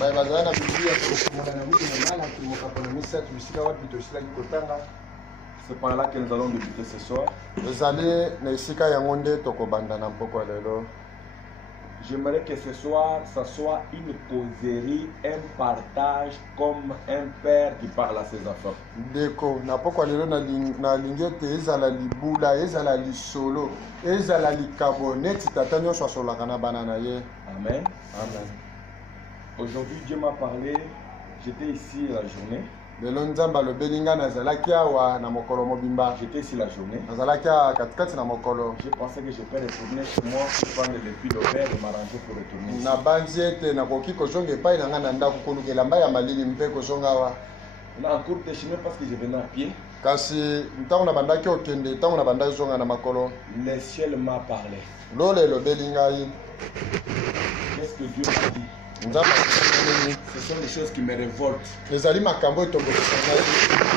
bazana Biblia na mtu mwana kimokapona tulisika wapi tulisika kikotanga. C'est par là que nous allons débuter ce soir. Ezali na isika yango nde tokobanda na mpoko lelo. J'aimerais que ce soir, ça soit une causerie, un partage comme un père qui parle à ses enfants. Deko, na poko lelo na lingete ezala libula, ezala lisolo, ezala likabo neti tata nyonso asolaka na bana na ye. Amen. Amen. Aujourd'hui, Dieu m'a parlé. J'étais ici la journée. Lelo nzamba lobelinga nazalaki awa na mokolo mobimba. J'étais ici la journée. Nazalaki katikati na mokolo. Je pensais que je peux retourner chez moi pour prendre le puits de verre et m'arranger pour retourner. Na banzi ete nakoki kozonga epai na nga na ndako kolukela mbai ya malili mpe kozonga awa. En cours de chemin parce que je venais à pied. Kasi ntango na bandaki okende ntango na bandaki zonga na makolo. Le ciel m'a parlé. Lole lobelinga yi. Qu'est-ce que Dieu m'a dit? Ce sont des choses qui me révoltent. Ezali makambo etomboki.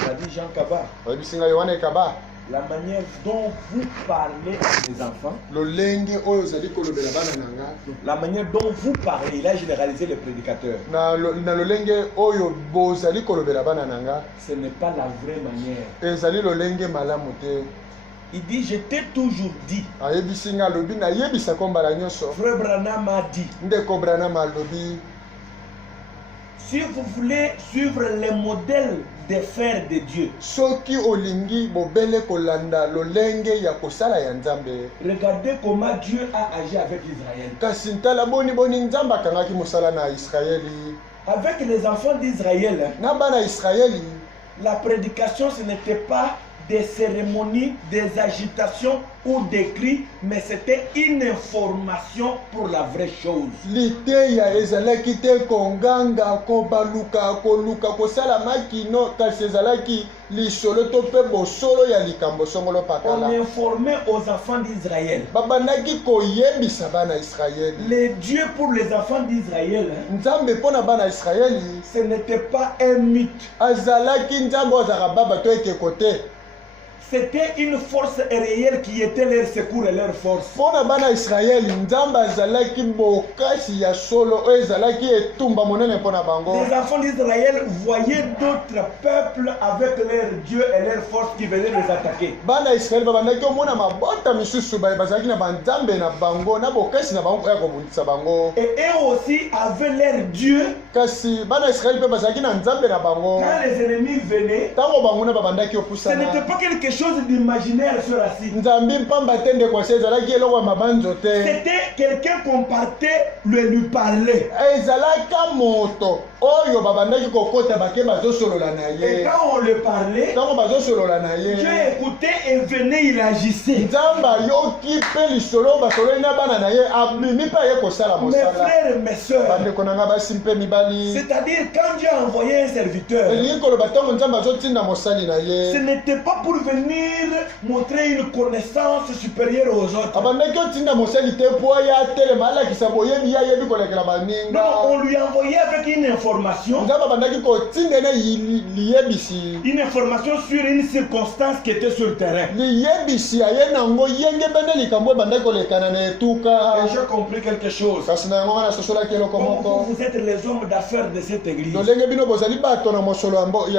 Il a dit Jean Kaba. Oyebisinga Yohane Kaba. La manière dont vous parlez à mes enfants. Lolenge oyo ezali kolobela bana nanga. La manière dont vous parlez, il a généralisé les prédicateurs. Na lolenge oyo bozali kolobela bana nanga. Ce n'est pas la vraie manière. Ezali lolenge malamu te. Il dit, je t'ai toujours dit. Ayebisinga lobi na yebisa kombala nyonso. Frère Branham m'a dit. Ndeko Branham alobi. Si vous voulez suivre les modèles des frères de Dieu, soki olingi bobele kolanda lolenge ya kosala ya Nzambe. Regardez comment Dieu a agi avec Israël. Kasi ntala boni Nzambe akangaki mosala na Israeli. Avec les enfants d'Israël, na bana Israeli, la prédication ce n'était pas des cérémonies, des agitations ou des cris, mais c'était une information pour la vraie chose. Liteya ezalaki te konganga kobaluka koluka kosala makino kasi ezalaki lisolo to pe bosolo ya likambo songolo pakala. On informait aux enfants d'Israël. Babandaki koyebisa bana Israël. Les dieux pour les enfants d'Israël, Nzambe pona bana Israël, ce n'était pas un mythe. Azalaki Nzambe ozaka baba to ekote. C'était une force réelle qui était leur secours et leur force. Pour bana Israël, Nzamba azalaki bokasi ya solo ezalaki etumba monene pona bango. Les enfants d'Israël voyaient d'autres peuples avec leur Dieu et leur force qui venaient les attaquer. Bana Israël babandaki omona mabota misusu bazalaki na banzambe na bango na bokasi na bango ya kobundisa bango. Et eux aussi avaient leur Dieu. Kasi bana Israël pe bazalaki na nzambe na bango. Quand les ennemis venaient, tango bango na babandaki opusana. Ce n'était pas quelque chose d'imaginaire sur la cime. C'était quelqu'un qu'on partait lui parler. Et quand on le parlait, Dieu écoutait et venait, il agissait. Mes frères et mes soeurs, c'est-à-dire quand Dieu a envoyé un serviteur, ce n'était pas pour venir montrer une connaissance supérieure aux autres. Non, on lui envoyait avec une information. Une information sur une circonstance qui était sur le terrain. Et j'ai compris quelque chose. Vous êtes les hommes d'affaires de cette église. Il y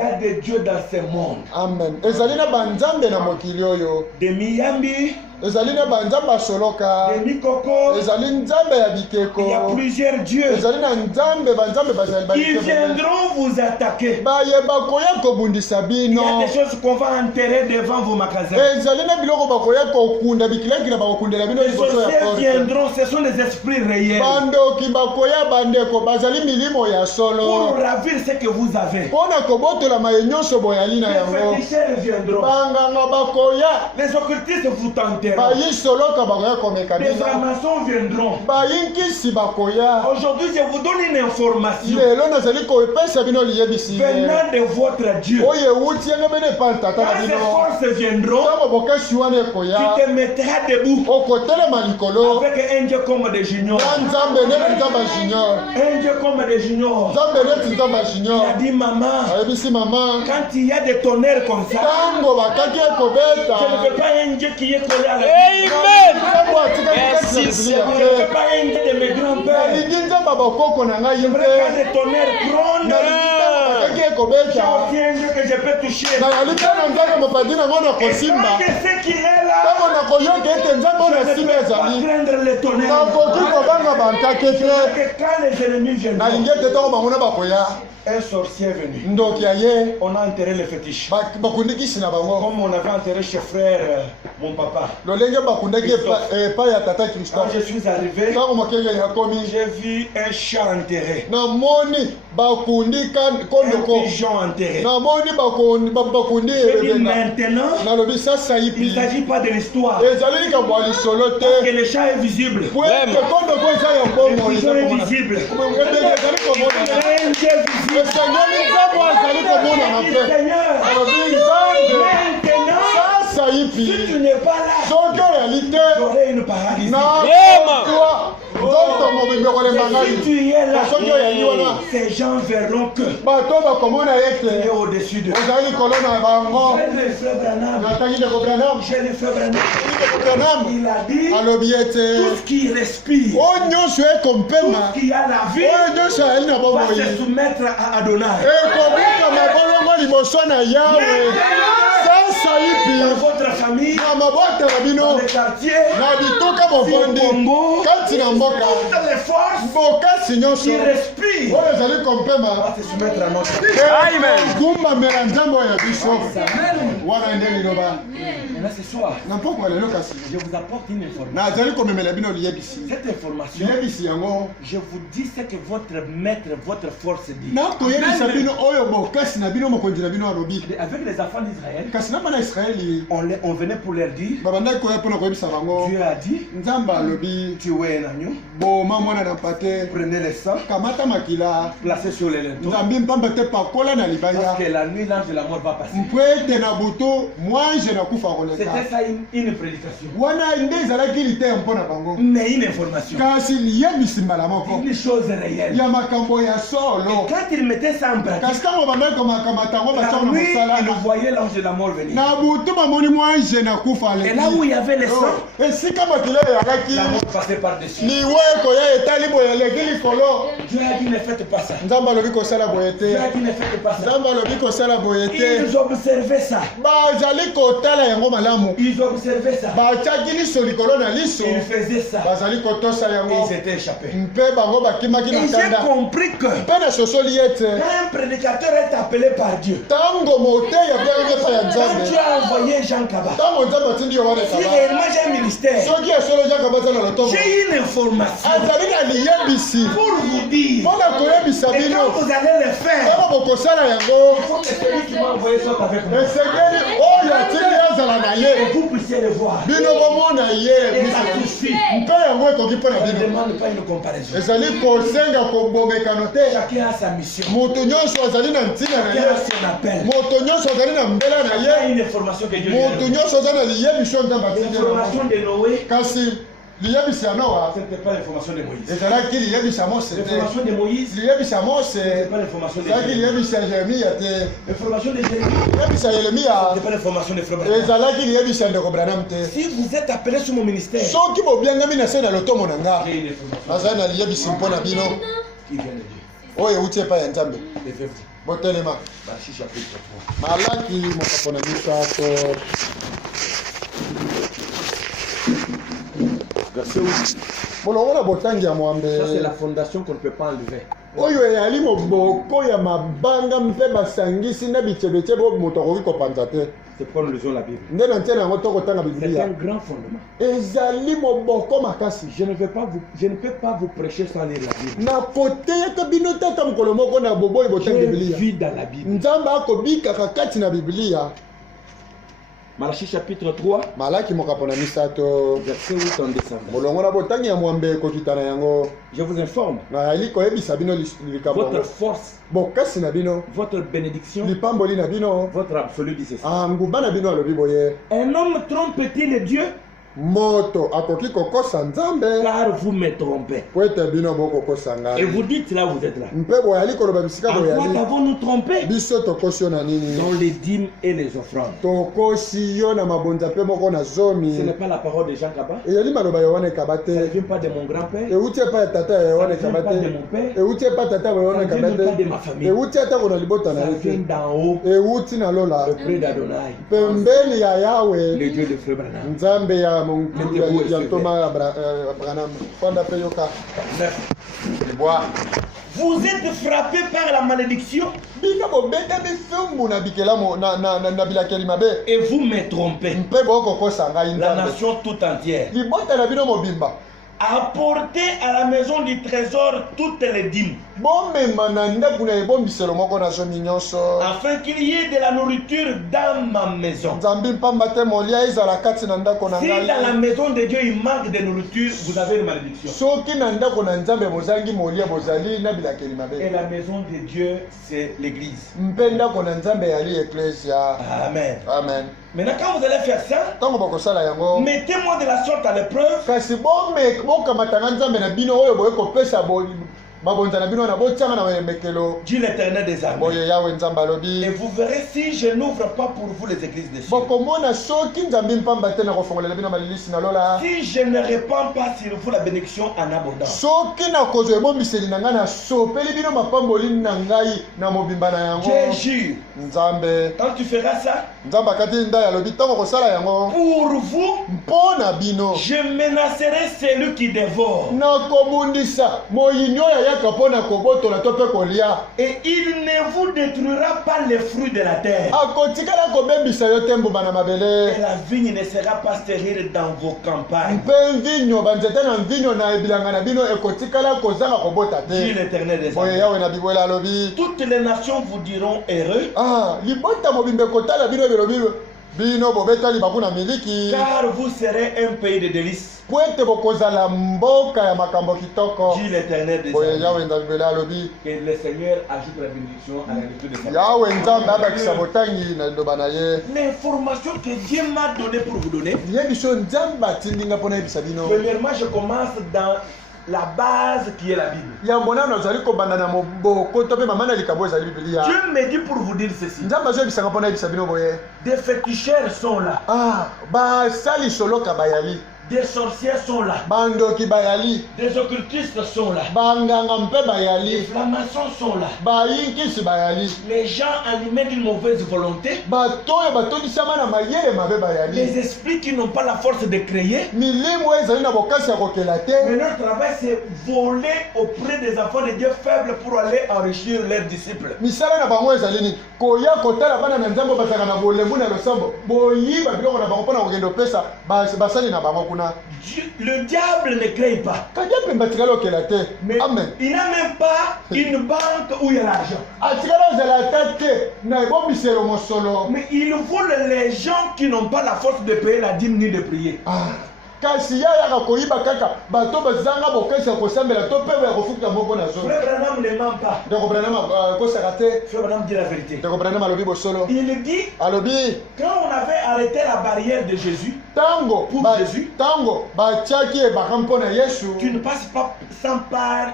a des dieux dans ce monde. Amen. Ezalina banzambe na mokili oyo. De Miami. Ezalina banzamba soloka. De Mikoko. Ezali nzambe ya bikeko. Il y a plusieurs dieux. Ezalina nzambe banzambe bazali bikeko. Ils viendront vous attaquer. Bayeba koya kobundisa bino. Il y a des choses qu'on va enterrer devant vos magasins. Ezalina biloko bakoya kokunda bikilaki na bakundela bino liboso ya porte. Ils viendront, ce sont des esprits réels. Bandoki bakoya bandeko bazali milimo ya solo. Pour ravir ce que vous avez. Pona kobotola mayenyonso boyali na yango. Les féticheurs viendront. Banganga bakoya. Les occultistes vous tenteront. Les francs-maçons viendront. Aujourd'hui, je vous donne une information venant de votre Dieu. Quand ces forces viendront, tu te mettras debout avec un Dieu comme des juniors. Un Dieu comme des juniors. Il a dit maman, quand il y a des tonnerres comme ça, je ne veux pas un Dieu qui est collé dans la Amen. Merci, Merci, Seigneur. Je ne peux pas un de mes grands-pères. J'aimerais quand le tonnerre gronde. Je retiens Dieu que je peux toucher. Et quand je sais qu'il est là, je ne peux pas craindre le tonnerre. Que quand les ennemis viennent, un sorcier est venu. On a enterré le fétiche. Comme on avait enterré chez frère, mon papa. Quand je suis arrivé, j'ai vu un chat enterré. Un pigeon enterré. J'ai dit maintenant, il ne s'agit pas de l'histoire. Parce que le chat est visible. Le pigeon est visible. Un Dieu visible. Seigneur, si tu n'es pas là, j'aurai une paralysie. Si tu es là, ces gens verront que tu es au-dessus d'eux. J'ai le frère Branham. Il a dit tout ce qui respire, tout ce qui a la vie, va se soumettre à Adonai. Dans votre famille, dans les quartiers, toutes les forces qui respirent va se soumettre à notre vie. Maintenant ce soir, je vous apporte une information. Cette information, je vous dis ce que votre maître, votre force dit. Avec les enfants d'Israël, on venait pour leur dire, Dieu a dit, tu es un agneau, prenez le sang, placez sur les linteaux, parce que la nuit l'ange de la mort va passer. C'était ça une prédication. Mais une information. Une chose réelle. Et quand il mettait ça en pratique, la nuit, il voyait l'ange de la mort venir. Et là où il y avait le sang, la mort passait par-dessus. Dieu a dit ne faites pas ça. Dieu a dit ne faites pas ça. Ils observaient ça. Ils observaient ça. Ils faisaient ça. Et ils s'étaient échappés. Et j'ai compris que quand un prédicateur est appelé par Dieu, quand Dieu a envoyé Jean Kaba, si réellement j'ai un ministère, j'ai une information pour vous dire. Et quand vous allez le faire, il faut que celui qui m'a envoyé soit avec moi. Et vous puissiez le voir. Et ça suffit. Ne demande pas une comparaison. Chacun a sa mission. Chacun a son appel. Chacun a une information que Dieu lui a donnée. L'information de Noé, c'était pas l'information de Moïse. L'information de Moïse, c'était pas l'information de Jérémie. L'information de Jérémie, c'était pas l'information de Frère Branham. Si vous êtes appelé sur mon ministère, j'ai une information qui vient de Dieu. Botelema. Malachie chapitre 3. Malaki mokaponamisa Verset 8. bolongola botangi ya mwambe. Ça c'est la fondation qu'on ne peut pas enlever. Oyo eyali moboko ya mabanga mpe basangisi na bichebechebe moto akoki kopanza te. C'est pourquoi nous lisons la Bible. Nde na ntiana yango tokotanga C'est Biblia. un grand fondement. Ezali moboko makasi. Je ne peux pas vous prêcher sans lire la Bible. Na koteyaka bino tata mokolo moko na boboyi botangi Je Biblia. vis dans la Bible. Nzambe akobikaka kati na Biblia. Malachie chapitre 3. Malaki mokapona misato. Verset 8 en descendant. Bolongola botangi ya mwambe kokitana yango. Je vous informe. Na yali koyebisa bino likambo. Votre force, bokasi na bino. votre bénédiction, Lipamboli na bino. votre absolu dit ceci. Nguba na bino alobi boye. Un homme trompe-t-il Dieu? moto akoki kokosa nzambe car vous me trompez. po ete bino bokokosa ngai. Et vous dites là, vous êtes là. Mpe boyali koloba bisika En quoi boyali avons-nous trompé? biso tokosi yo na nini? Dans les dîmes et les offrandes. Tokosi yo na mabonza mpe moko na Ce zomi. n'est pas la parole de Jean Kaba. Eyali maloba ya wana ekaba Ça ne te. vient pas de mon grand-père. Euti epa ya tata ya wana Ça ne ekaba vient pas de te. mon père. Euti epa tata ya wana Ça ne ekaba vient pas de te. ma famille. Euti ata kona libota na Ça ye vient te. d'en haut. Euti na lola Auprès d'Adonai. pembeni ya Yawe Le Dieu de Frère Branham. nzambe ya Mettez-vous ya et Thomas Branham. Fanda pe yoka. 9. Bois. Vous êtes frappés par la malédiction Bika bobeta bifumbu na bikela mo na bilakeli mabe. et vous me trompez. Mpe bokokosa ngai La nzambe. nation tout entière. Libota na bino mobimba. Apportez à la maison du trésor toutes les dîmes, Bomema na ndako na ebombiselo moko na zomi nyonso. afin qu'il y ait de la nourriture dans ma maison. Nzambi pamba te molia ezala kati na ndako na Si dans la ngai. maison de Dieu il manque de nourriture, vous avez une malédiction. Soki na ndako na nzambe bozangi molia bozali na bilakeli Et mabe. la maison de Dieu, c'est l'église. Mpe ndako na nzambe yali eklesia. Amen. Amen. Maintenant, quand vous allez faire ça, Ntango bakosala yango. mettez-moi de la sorte à l'épreuve Kasi bokamatanga nzambe na bino oyo boye kopesa babonza na bino na botianga na mekelo. dit l'Éternel des armées. Boye Yawe nzambe Et alobi. vous verrez si je n'ouvre pas pour vous les églises de Sion. Bokomona soki nzambe mpamba te na kofongolela bino malilisi na lola. Si je ne répands pas sur vous la bénédiction en abondance. Soki na kozwa ebombiseli na ngai na sopeli bino mapamboli na ngai na mobimba na yango. Je jure, Nzambe. quand tu feras ça, Nzambe akati ndai alobi ntango kosala yango. pour vous, Mpo na bino. je menacerai celui qui dévore. Nakobundisa moyinyo yayaka mpo na kobotola to mpe kolia. Et il ne vous détruira pas les fruits de la terre. Akotikala kobebisa yo te mbuma na Et mabele. la vigne ne sera pas stérile dans vos campagnes. Mpe mvinyo banzete na mvinyo na ebilanga na bino ekotikala kozanga kobota Dit te. l'Éternel des Boye armées. Yawe na bibwela alobi. Toutes les nations vous diront heureux, Ah, libota mobimba ekotala bino belobi bino bobetali baku na miliki. car vous serez un pays de délices. Po ete bokozala mboka ya makambo kitoko. Dit l'Éternel des Boye armées. Yawe na bibwela alobi. Que le Seigneur ajoute la bénédiction à la lecture de sa Yawe nzambe abakisa botangi na liloba na ye. L'information que Dieu m'a donnée pour vous donner, Yebiso nzambe atindinga mpona yebisa bino. premièrement, je commence dans la base qui est la Bible. Yango nano azali kobanda na moboko to mpe mama na likabo ezali bibilia. Dieu me dit pour vous dire ceci. Nzambe azoyebisanga mpona yebisa bino boye. Des féticheurs sont là. Ah, basali soloka bayali. Des sorciers sont là. Bandoki bayali. Des occultistes sont là. Banganga mpe Les bayali. francs-maçons sont là. Bayinkisi bayali. Les gens animés d'une mauvaise volonté. Bato oyo batondisama na mayele mabe bayali. Les esprits qui n'ont pas la force de créer. Milimo ezali na bokasi ya kokela te. Mais notre travail, c'est voler auprès des enfants de Dieu faibles pour aller enrichir leurs disciples. Misala na bango ezali nini? Koya kotala bana na nzambe bazaka na bolembu na losambo. Boyiba biloko na bango mpona kokende opesa basali na bango kuna. Le diable ne crée pas. Kadia mpe batikala okela te. Mais Amen. il n'a même pas une banque où il y a l'argent. Atikala ozala ata te na ebombiselo mosolo. Mais il vole les gens qui n'ont pas la force de payer la dîme ni de prier. Ah. Kasi yayaka koyiba kaka bato bazanga bokesi ya kosambela to mpe ya kofuta moko na zolo. Frère Branham ne ment pas. Ndeko Branham kosaka te. Frère Branham dit la vérité. Ndeko Branham alobi bosolo. Il dit, Alobi quand on avait arrêté la barrière de Jésus, tango Pour Jésus. tango batiaki ebaka mpona Yesu. tu ne passes pas sans part,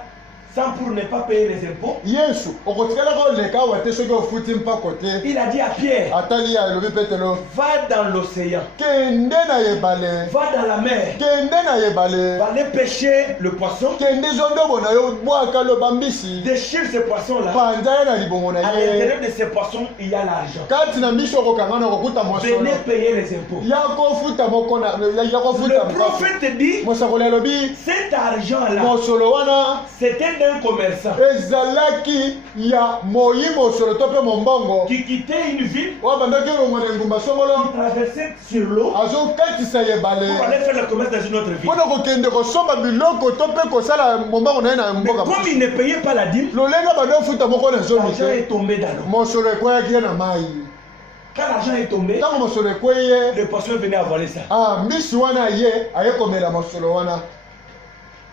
sans pour ne pas payer les impôts. Yesu okotikala koleka awa te soki ofuti mpako te. Il a dit à Pierre, Atali ya elobi petelo. va dans l'océan, Kende na yebale. va dans la mer, Kende na yebale. va aller pêcher le poisson, Kende zondobo na yo bwaka loba mbisi. déchire ce poisson-là. Panza ye na libongo na À ye. l'intérieur de ces poissons, il y a l'argent. Kati na miso okokanga na kokuta mosolo. Venez payer les impôts. Ya kofuta moko na ya kofuta Le prophète dit, mosakoli alobi cet argent-là, mosolo wana c'était d'un commerçant ezalaki ya moyi mosolo to mpe mombongo qui quittait une ville, oyo abandaki olongwa na engumba songolo traversait sur l'eau azokatisa yebale pour aller faire le commerce dans une autre ville. mpona kokende kosomba biloko to mpe kosala mombongo na ye na Mais mboka comme il ne payait pas la dîme, lolenga bando ofuta moko na zomi l'argent te est tombé dans l'eau. mosolo ekweyaki ye na mai Quand l'argent est tombé, ntango mosolo ekwei ye le poisson venait avaler ça. mbisi wana ye aye komela mosolo wana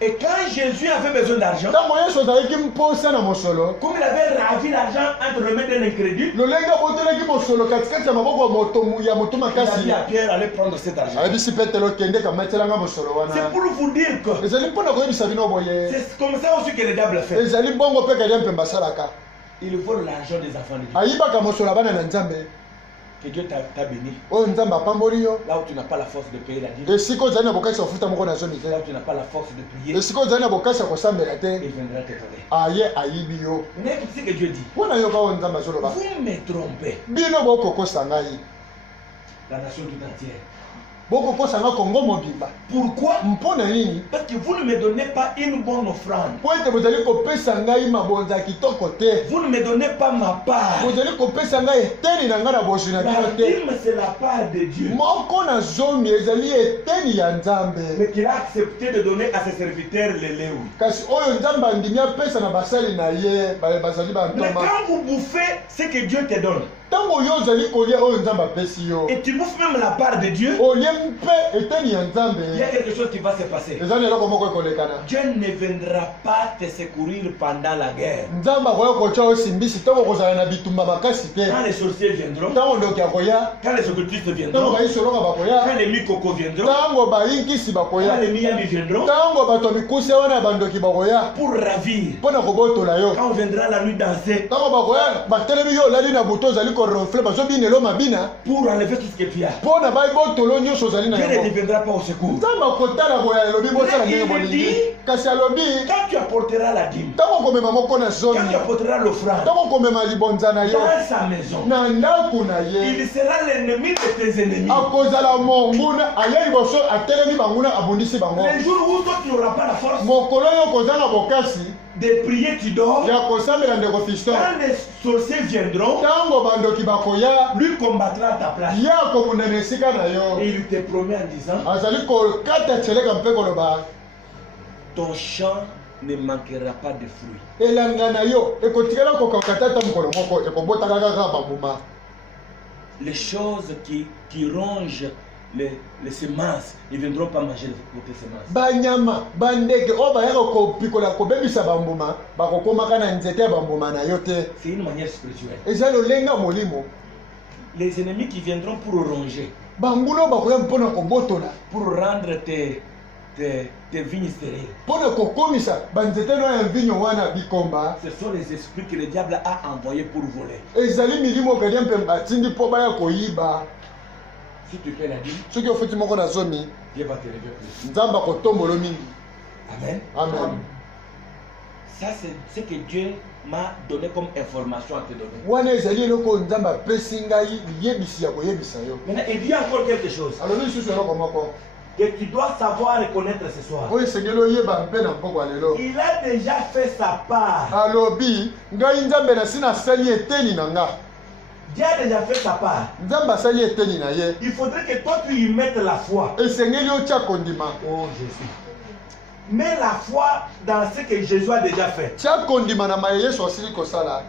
Et quand Jésus avait besoin d'argent, ntango yesu azalaki mposa na mosolo comme il avait ravi l'argent entre les mains d'un incrédule, lolenge abotelaki mosolo katikati ya maboko ya moto il a dit makasi à Pierre allez prendre cet argent. ayebisi petelo okende kamatelanga mosolo C'est wana pour vous dire que ezali mpona koyebisa bino boye c'est comme ça aussi que le diable fait. ezali bongo mpe kali mpemba asalaka Il vole l'argent des enfants de Dieu. ayibaka mosolo abana na nzambe Que Dieu t'a béni. oyo nzambe apamboli yo Là où tu n'as pas la force de payer la dîme, esika ozali na bokasi ya kofuta moko na zomi là où te tu n'as pas la force de prier, esika ozali na bokasi ya kosambela te il viendra te voler. aye ayibi yo Vous voyez ce que Dieu dit. mpona yoka oyo nzambe azoloba Vous me trompez. bino bokokosa ngai La nation tout entière. bokokosa nga kongo mobimba Pourquoi? mpona nini Parce que vous ne me donnez pas une bonne offrande. po ete bozali kopesa ngai mabonza ya kitoko te Vous ne me donnez pas ma part. bozali kopesa ngai eteni na ngai na bozwi na La bino te dîme, c'est la part de Dieu. moko na zomi ezali eteni ya nzambe Mais qu'il a accepté de donner à ses serviteurs les Lévi. kasi oyo nzambe andimi apesa na basali na ye bazali Mais bantoma quand vous bouffez ce que Dieu te donne, ntango yo ozali kolia oyo nzambe apesi yo et tu bouffes même la part de Dieu, olie mpe eteni ya nzambe il y a quelque chose qui va se passer. eza na eloko moko ekolekana Dieu ne viendra pas te secourir pendant la guerre. nzambe akoya kotya osimbisi ntango kozala na bitumba makasi te Quand les sorciers viendront, ntango ndoki akoya quand les occultistes ntango viendront, bayisoloka quand bakoya les mikoko viendront, ntango bayinkisi quand bakoya les miyami viendront, ntango bato ya mikuse wana ya bandoki bakoya pour ravir. mpo na kobotola yo Quand on viendra la nuit danser, ntango bakoya batelemi yo olali na buto ozali koronfle bazobinelo mabina pour enlever tout ce que tu as. mpo na bayebotolo nyonso ozali na Dieu ne yango te viendra pas au secours. nzambe akotala koya elobi bosala ndenge bolingi kasi alobi Quand tu apporteras la dîme, ntango komema moko na zomi quand tu apporteras l'offrande ntango komema libonza na yo dans sa maison, na ndako na ye il sera l'ennemi de tes ennemis. akozala monguna aye liboso atelemi banguna abundisi bango Les jours où toi tu n'auras pas la force mokolo oyo kozala bokasi de prier, tu dors. ya kosambela ndeko fiston Quand les sorciers viendront, ntango bandoki bakoya lui combattra à ta place. ye akobundana esika na yo Et il te promet en disant, azali kokata tseleka mpe koloba ton champ ne manquera pas de fruits. elanga na yo ekotikala kokauka tata mokolo moko ekobotaka kaka bambuma Les choses qui rongent les semences, ils ne viendront pas manger tes semences. banyama bandeke oyo bayaka kopikola kobebisa bambuma bakokomaka na nzete ya bambuma na yo te C'est une manière spirituelle. eza lolenga molimo Les ennemis qui viendront pour ronger, banguna oyo bakoya mpona kobotola pour rendre tes vignes stériles. mpona kokomisa banzete no ya mvinyo wana bikomba Ce sont les esprits que le diable a envoyés pour voler. ezali milimo okalia mpe batindi mpo baya koyiba Si tu fais la dîme, soki ofuti moko na zomi Dieu va te lever plus. nzambe akotombolo mingi Amen. amen Ça, c'est ce que Dieu m'a donné comme information à te donner. wana ezali eloko oyo nzambe apesi ngai liyebisi ya koyebisa yo Maintenant, il dit encore quelque chose alobi lisusu eloko moko que tu dois savoir et connaître ce soir. oyo esengeli oyeba mpe na mpoko ya lelo Il a déjà fait sa part. alobi ngai nzambe nasi nasali eteni na nga Dieu a déjà fait sa part. nzambe asali eteni na ye Il faudrait que toi tu y mettes la foi. esengeli otya kondima Oh Jésus. Mets la foi dans ce que Jésus a déjà fait. tya kondima na maye yesu asili kosala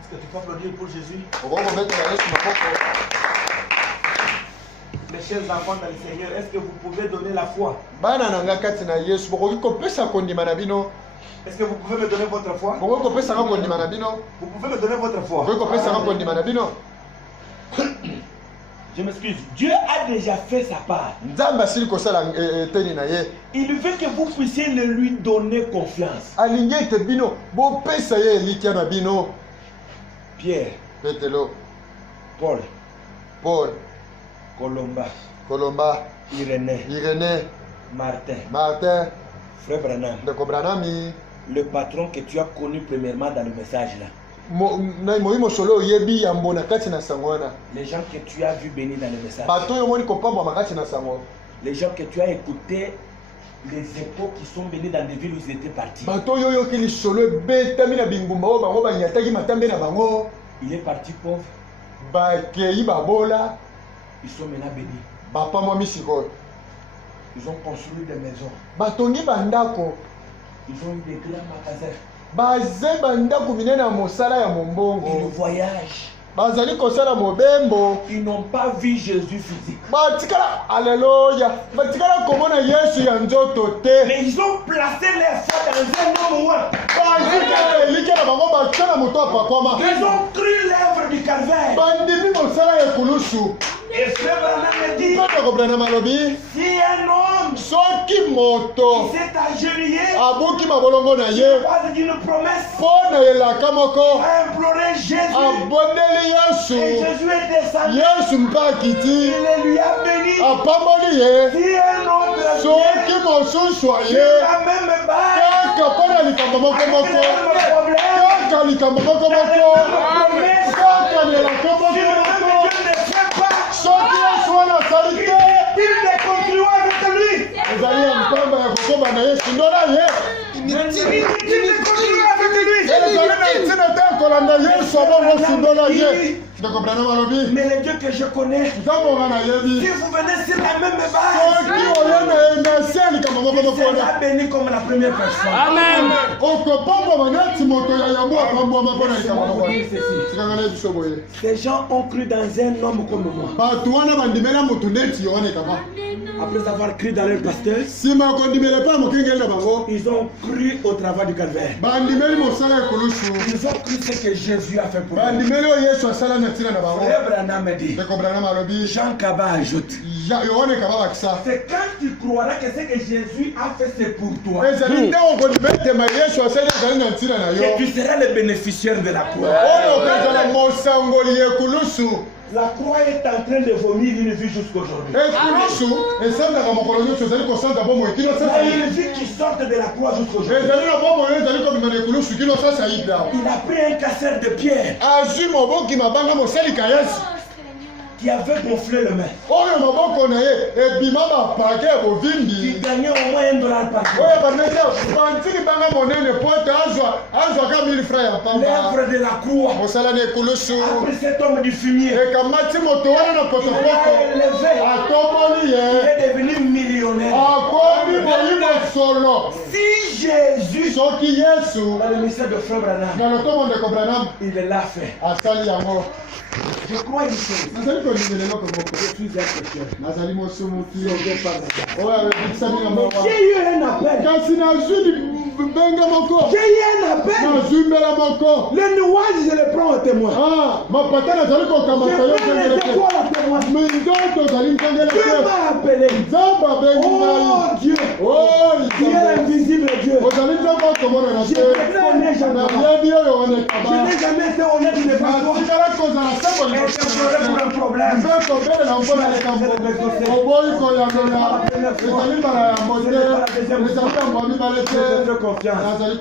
Est-ce que tu peux applaudir pour Jésus? okoki kobetela yesu maboko Mes chers enfants dans le Seigneur, est-ce que vous pouvez donner la foi? bana na nga kati na yesu bokoki kopesa kondima na bino Est-ce que vous pouvez me donner votre foi? bokoki kopesanga kondima na bino Vous pouvez me donner votre foi? bokoki kopesanga kondima na bino Je m'excuse. Dieu a déjà fait sa part. nzambe asili kosala eteni na ye Il veut que vous puissiez le lui donner confiance. alingi ete bino bopesa ye elikya na bino Pierre, petelo Paul, paul Colomba, kolomba Irénée, irene Martin, martin Frère Branham, ndeko branami le patron que tu as connu premièrement dans le message là. moi mosolo oyebi yambo na kati na sango wana Les gens que tu as vu bénis dans le message. bato oyo omoni kopambwama kati na sango Les gens que tu as écoutés, les échos qui sont venus dans des villes où ils étaient partis. bato oyo oyoki lisolo ebetami na bingumba oyo bango banyataki matambe na bango Il est parti pauvre, bakei babola ils sont maintenant bénis. bapamwami sikoyo Ils ont construit des maisons. batongi bandako Ils ont eu des grands magasins. baze bandako minene ya mosala ya Ils mombongo voyagent. bazali kosala mobembo. Ils n'ont pas vu Jésus physique. Batikala alléluia. Batikala komona Yesu ya nzoto te. Mais ils ont placé les foi dans un homme ouin. Bazikala likela bango batana moto apakwama. Ils ont cru l'œuvre du calvaire. Bandimi mosala ya kulusu. Et frère Branham dit, Papa Branham malobi. si un homme Soki moto s'est agenouillé abuki mabolongo na ye. sur base d'une promesse, Pona elaka moko. a imploré Jésus. Abondeli Yesu. Et Jésus est descendu. Yesu mpakiti. Il lui a béni. Apamboli ye. Si un autre Soki mosusu sur ye. la même base, Kaka pona likambo moko avec le moko. même problème, Kaka likambo moko dans moko. la même promesse, Kaka nelaka moko si le même moko. Dieu ne fait pas, Soki Yesu wana asali te. il ne continue avec lui. Ezali ya mpamba ya kokoba na Yesu ndola ye. Il ne continue avec lui. Ezali na ntina te kolanda Yesu abongo sundola ye. Ndeko Branham alobi. Mais le Dieu que je connais, Nzambo nga na yebi. si vous venez sur la même Soki base, oyo na se likambo moko il moko wana. sera béni comme la première personne. Amen. Okopambwama neti moto ya yango apambwama mpona likambo moko wana. Tikanga na biso boye. Ces gens ont cru dans un homme comme moi. Bato wana bandimela motu neti yo wana ekama. Après avoir cru dans leur pasteur, Sima kondimela pa mokengeli na bango. ils ont cru au travail du calvaire. Bandimeli mosala ya kulusu. Ils ont cru ce que Jésus a fait pour eux. Bandimeli oyo Yesu asala na ntina na bango. Frère Branham dit, Ndeko Branham alobi. Jean Kaba ajoute, Yo wana ekama bakisa. c'est quand tu croiras que ce que Jésus a fait, c'est pour toi, Ezali ntango kondimela tema Yesu asali ezali na ntina na que yo. tu seras le bénéficiaire de la croix. Oyo okozala mosangoli ya ekulusu. La croix est en train de vomir une vie jusqu'aujourd'hui. Ekulusu esandaka mokolo nyonso ezali kosanda bomoi kino Il y sasa a yi. une vie qui sort de la croix jusqu'aujourd'hui. ezali na bomoi oyo ezali kobima na ekulusu kino sasa yi bia. Il a pris un casseur de pierre azwi mobongi mabanga mosali kayasi qui avait gonflé le main, oyo maboko na ye ebima bapake ya qui bovimbi gagnait au moins $1 par jour. oyo banete bantiki banga monene po ete azwaka 1000 fra ya pamba L'œuvre de la croix mosala na ekulusu a pris cet homme du fumier. ekamati moto wana na Il potopoko l'a élevé. atoboli Il ye est devenu millionnaire. akomi boyimo solo. Si Jésus, Soki Yesu dans le ministère de Frère Branham, na lotomo ndeko Branham il l'a fait. asali yango. Je crois une chose. Nazali kondimela eloko moko. Je suis un chrétien. Nazali mosumuki oyo abebikisa binga mawa. J'ai eu un appel. Kasi nazwi benga moko. J'ai eu un appel. Nazwi mbela moko. Le nuage, je le prends au témoin. Ah, mapata nazali Je kokamata yo prends les nkengele te. étoiles au témoin. Mindoto ozali nkengele Dieu te. m'a appelé. Nzambe abengi Oh ngai. Dieu. Oh, Qui est Nzambe. l'invisible Dieu. Ozali nzambe okomonana Je te. ne connais jamais. Nayebi oyo wana Je ekaba. n'ai jamais été honnête de pas toi. natikala kozala sango Et je pleurais pour un problème. mpe kobelela mpona likambo oboyi koyangola ezali mbala ya mote ezali yango ya mibale te Je te fais confiance. nazali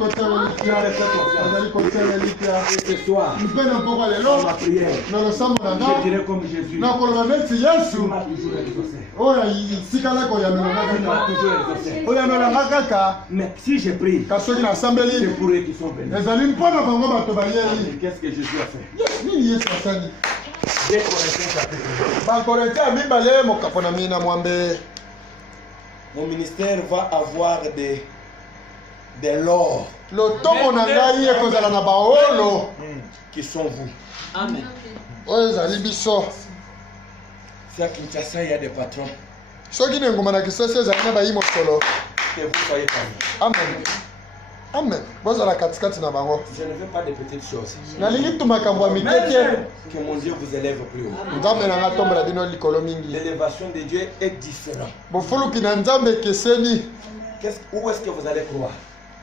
Je koteleli pia Et ce soir, mpe na mpoko dans lelo ma prière, na losambo na je nga dirais comme Jésus. nakoloba neti yesu Il m'a toujours exaucé. oyo isikala koyamelanga Il m'a kaka toujours exaucé. oyamelanga kaka Mais si j'ai pris, kasi soki nasambeli c'est pour eux qui sont venus. ezali mpona bango bato bayei Et qu'est-ce que Jésus a fait? nini yesu asali 2 Corinthiens chapitre 2. bakorinti ya mibale mokapo na mina mwambe. Mon ministère va avoir de l'or lotomo na ngai ekozala na baolo qui sont vous. Amen. oyo ezali biso. Si à Kinshasa il y a des patrons, soki na engumba na kisasa ezali na bayi mosolo. que vous soyez parmi. Amen. Amen. Bozala katikati na bango. Je ne veux pas de petites choses. nalingi tu makambo ya mike te. Que mon Dieu vous élève plus haut. nzambe na nga tombola bino likolo mingi. L'élévation de Dieu est différente. bofuluki na nzambe ekeseni. Où est-ce que vous allez croire?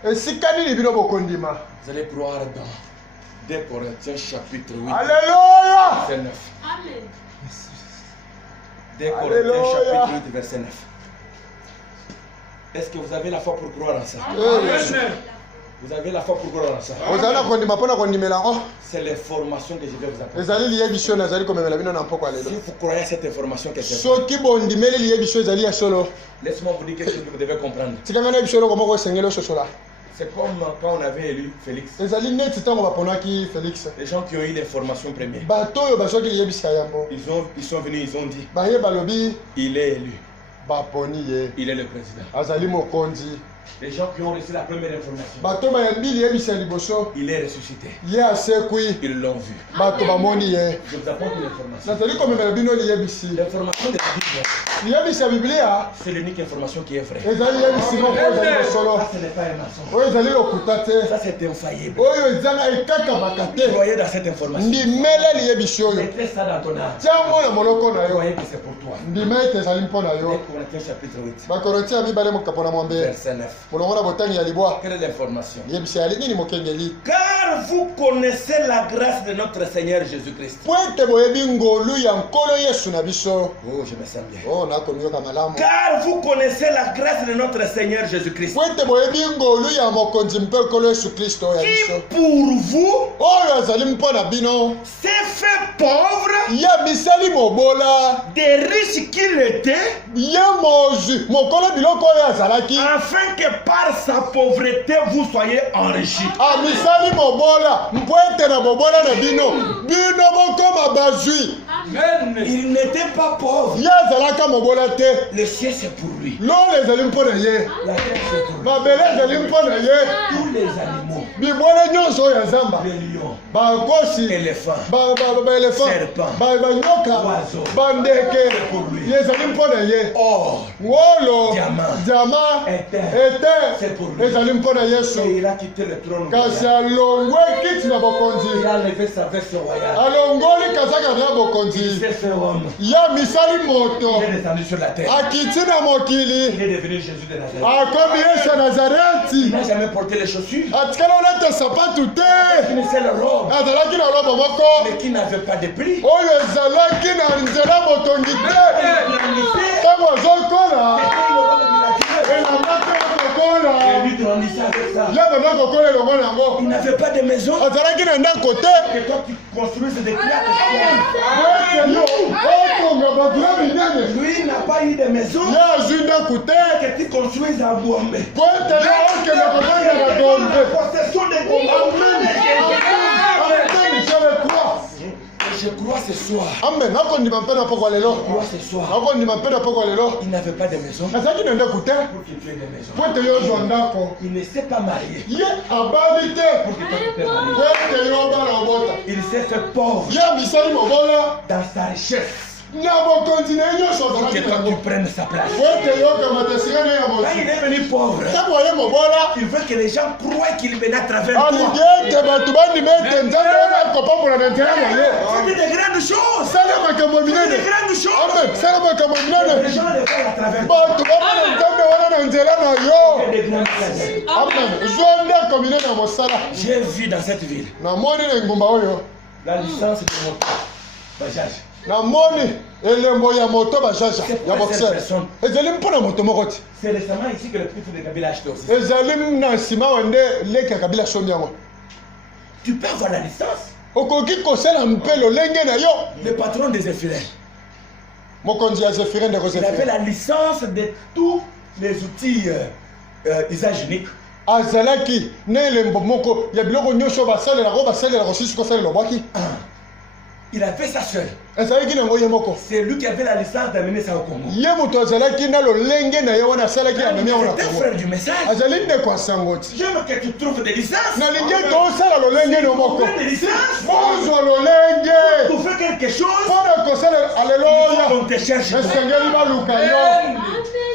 esika nini bino bokondima. Vous allez croire dans 2 Corinthiens chapitre 8, alleluya. verset 9. Amen. 2 Corinthiens Alléluia. chapitre 8, verset 9. Est-ce que vous avez la foi pour croire en ça? Vous avez la foi pour croire en ça? ozali na kondima mpo na kondimela yango. C'est l'information que je vais vous apporter. ezali liyebiso oyo nazali komemela bino na mpoko ya Si lelo. vous croyez à cette information que c'est vrai, soki bondimeli liyebiso ezali ya solo. laisse-moi vous dire quelque chose que vous devez comprendre. tikanga na biso eloko moko esengeli ososola. C'est comme quand on avait élu Félix. ezali neti ntango baponaki Félix. Les gens qui ont eu l'information première, bato oyo bazwaki liyebisa yango ils sont venus, ils ont dit, baye balobi il est élu, baponi ye il est le président. azali mokonzi. Les gens qui ont reçu la première information. bato bayambi liyebisa ya liboso Il est ressuscité. ye asekwi Ils l'ont vu. bato bamoni ye Je vous apporte l'information. nazali komemela bino liyebisi L'information de la Bible, liyebisi ya biblia c'est l'unique information qui est vraie. ezali liyebisi moko ezali bosolo Ça, ce n'est pas un mensonge. oyo ezali lokuta te Ça, c'est infaillible. oyo ezanga ekakabaka te Croyez dans cette information. ndimele liyebisi oyo Mettez ça dans ton âme. tiango na moloko na yo Croyez que c'est pour toi. ndima ete ezali mpo na yo 1 Corinthiens chapitre 8, bakorintia ya mibale mokapo na mwambe verset 9. molongo na botangi ya libwa Quelle est l'information? liyebisi ya nini mokengeli Car vous connaissez la grâce de notre Seigneur Jésus-Christ. po ete boyebi ngolu ya nkolo yesu na biso Oh, je me sens bien. o nakomi yoka malamu Car vous connaissez la grâce de notre Seigneur Jésus-Christ. po ete boyebi ngolu ya mokonzi mpe nkolo yesu kristo ya Qui biso pour vous oyo azali mpo na bino s'est fait pauvre, ye misali mobola des riches qu'il était, ye mozwi mokolo biloko oyo azalaki afin que par sa pauvreté vous soyez enrichis. amisali mobola mpo ete na mobola na bino bino bokoma bazwi Il n'était pas pauvre. ye azalaka mobola te Le ciel c'est pour lui. lolo ezali mpo na ye La terre c'est pour lui. mabele ezali mpo na ye Tous les animaux, bibwele nyonso oyo ya zamba les lions, bakosi éléphants, baelefant Serpent. banyoka Oiseau. bandeke pour lui. ye ezali mpo na ye or, ngolo Diamant. diama Éther. ete C'est pour lui. ezali mpo na yesu et il a quitté le trône kasi royal. alongwe kiti na bokonzi Il a levé sa veste royale. alongoli kazaka na Il bokonzi s'est fait homme. ya misali moto Il est descendu sur la terre. akiti na mokili Il est devenu Jésus de Nazareth. akomi yesu ya Il nazareti n'a jamais porté les chaussures. atikala olata sapatu te Une seule robe, azalaki na lobo moko mais qui n'avait pas de prix. oyo ezalaki na nzela botongi te C'était ntango azokola une robe miraculeuse. elamba te Et kokola lui grandissait avec ça. ya banda kokola elongo na Il yango n'avait pas de maison. azalaki na ndako te Que toi tu construises des claques. ete yo otonga bakula minene Lui n'a pas eu de maison. ye azwi ndako te Que tu construises à Bombay. po ete yo okende kotanga na dombe Possession des Je crois ce soir. amen nakondima mpe na pokwa Je lelo crois ce soir. nakondima mpe na pokwa lelo Il n'avait pas de maison. azalaki na ndako te Pour que tu aies des maisons. po ete yo ozwa ndako Il ne s'est pas marié. ye abali te Pour que toi tu peux marier. po ete yo obala obota Il s'est fait pauvre ye misali mobola dans sa richesse. na bokonzi na ye nyonso Pour que azalaki toi nango tu prennes sa place. po ete yo okamata esika na ye ya Quand il mozwi est venu pauvre, ntango aye mobola il veut que les gens croient qu'il venait à travers toi. alingi ete bato bandima ete nzambe wana akopambola na nzela na ye C'est des grandes choses. sala makambo C'est des minene grandes choses. amen sala makambo Les minene gens les voient à travers toi. bato bamona nzambe wana na nzela na yo C'est des grandes choses. amen zwa ndako minene ya mosala J'ai vu dans cette ville namoni na engumba oyo la licence de mon Bajaj. namoni elembo ya moto bajaja ya boxer ezali mpona moto moko te C'est récemment ici que le prix de Kabila a acheté aussi. ezali na nsima wa nde leki ya kabila sombi yango Tu peux avoir la licence. okoki kosala mpe lolenge na yo Le patron des infidèles. mokonzi ya zefire ndeko Il avait zefire la licence de tous les outils usage unique. azalaki na elembo moko ya biloko nyonso basalelako sisi kosalela obwaki Il a fait ça seul. ezalaki nango ye moko C'est lui qui avait la licence d'amener ça au Congo. ye moto azalaki na lolenge na ye wana asalaki amemi yango na C'est un kongo frère du message. azali ndeko ya sango ti J'aime que tu trouves des licences. nalingi ete osala lolenge no moko Trouver des licences. ozwa lolenge Pour faire quelque chose, mpona kosala aleluya on te cherche. esengeli baluka yo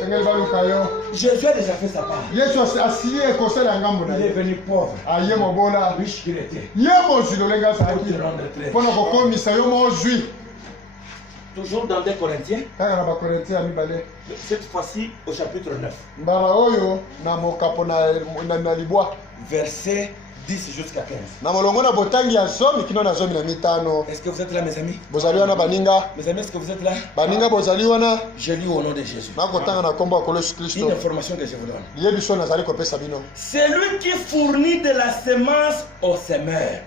esengeli baluka yo Jésus a déjà fait sa part. yesu asiye kosala ya ngambo na Il est ye venu pauvre, aye mobola riche qu'il était. ye mozwi lolenge Pour azalaki te rendre très. mpona kokomisa yo mozwi Toujours dans 2 Corinthiens, kaka na bakorinti ya mibale cette fois-ci au chapitre 9, mbala oyo na mokapo na libwa verset 10 jusqu'à 15. na molongo na botangi ya zomi kino na zomi na mitano Est-ce que vous êtes là, mes amis? bozali wana baninga Mes amis, est-ce que vous êtes là? baninga bozali wana Je lis au nom de Jésus. nakotanga na nkombo ya kolo yesu kristo Une information que je vous donne. liyebiso nazali kopesa bino C'est lui qui fournit de la semence au semeur.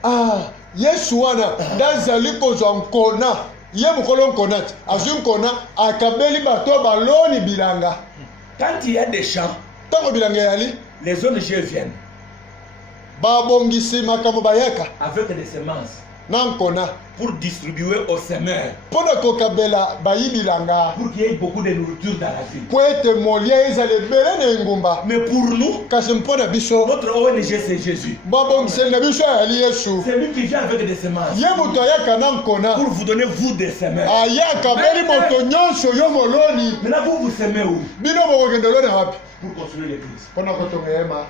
yesu wana nde azali kozwa nkona ye mokolo nkona ti azwi nkona akabeli bato baloni bilanga Quand il y a des champs, ntango bilanga eyali les ONG viennent babongisi makambo bayaka avec des semences. nankona pour distribuer aux semeurs, mpona kokabela bayibilanga pour qu'il y ait beaucoup de nourriture dans la ville. po ete molia ezala ebele na engumba Mais pour nous, kasi mpona biso notre ONG c'est Jésus. babongiseli na biso ayali yesu C'est lui qui vient avec des semences ye moto ayaka nankona pour vous donner vous des semeurs. ayaka beli moto nyonso yo moloni Maintenant vous vous semez où? bino bokokende oloni wapi Pour construire l'église. mpona kotonga yema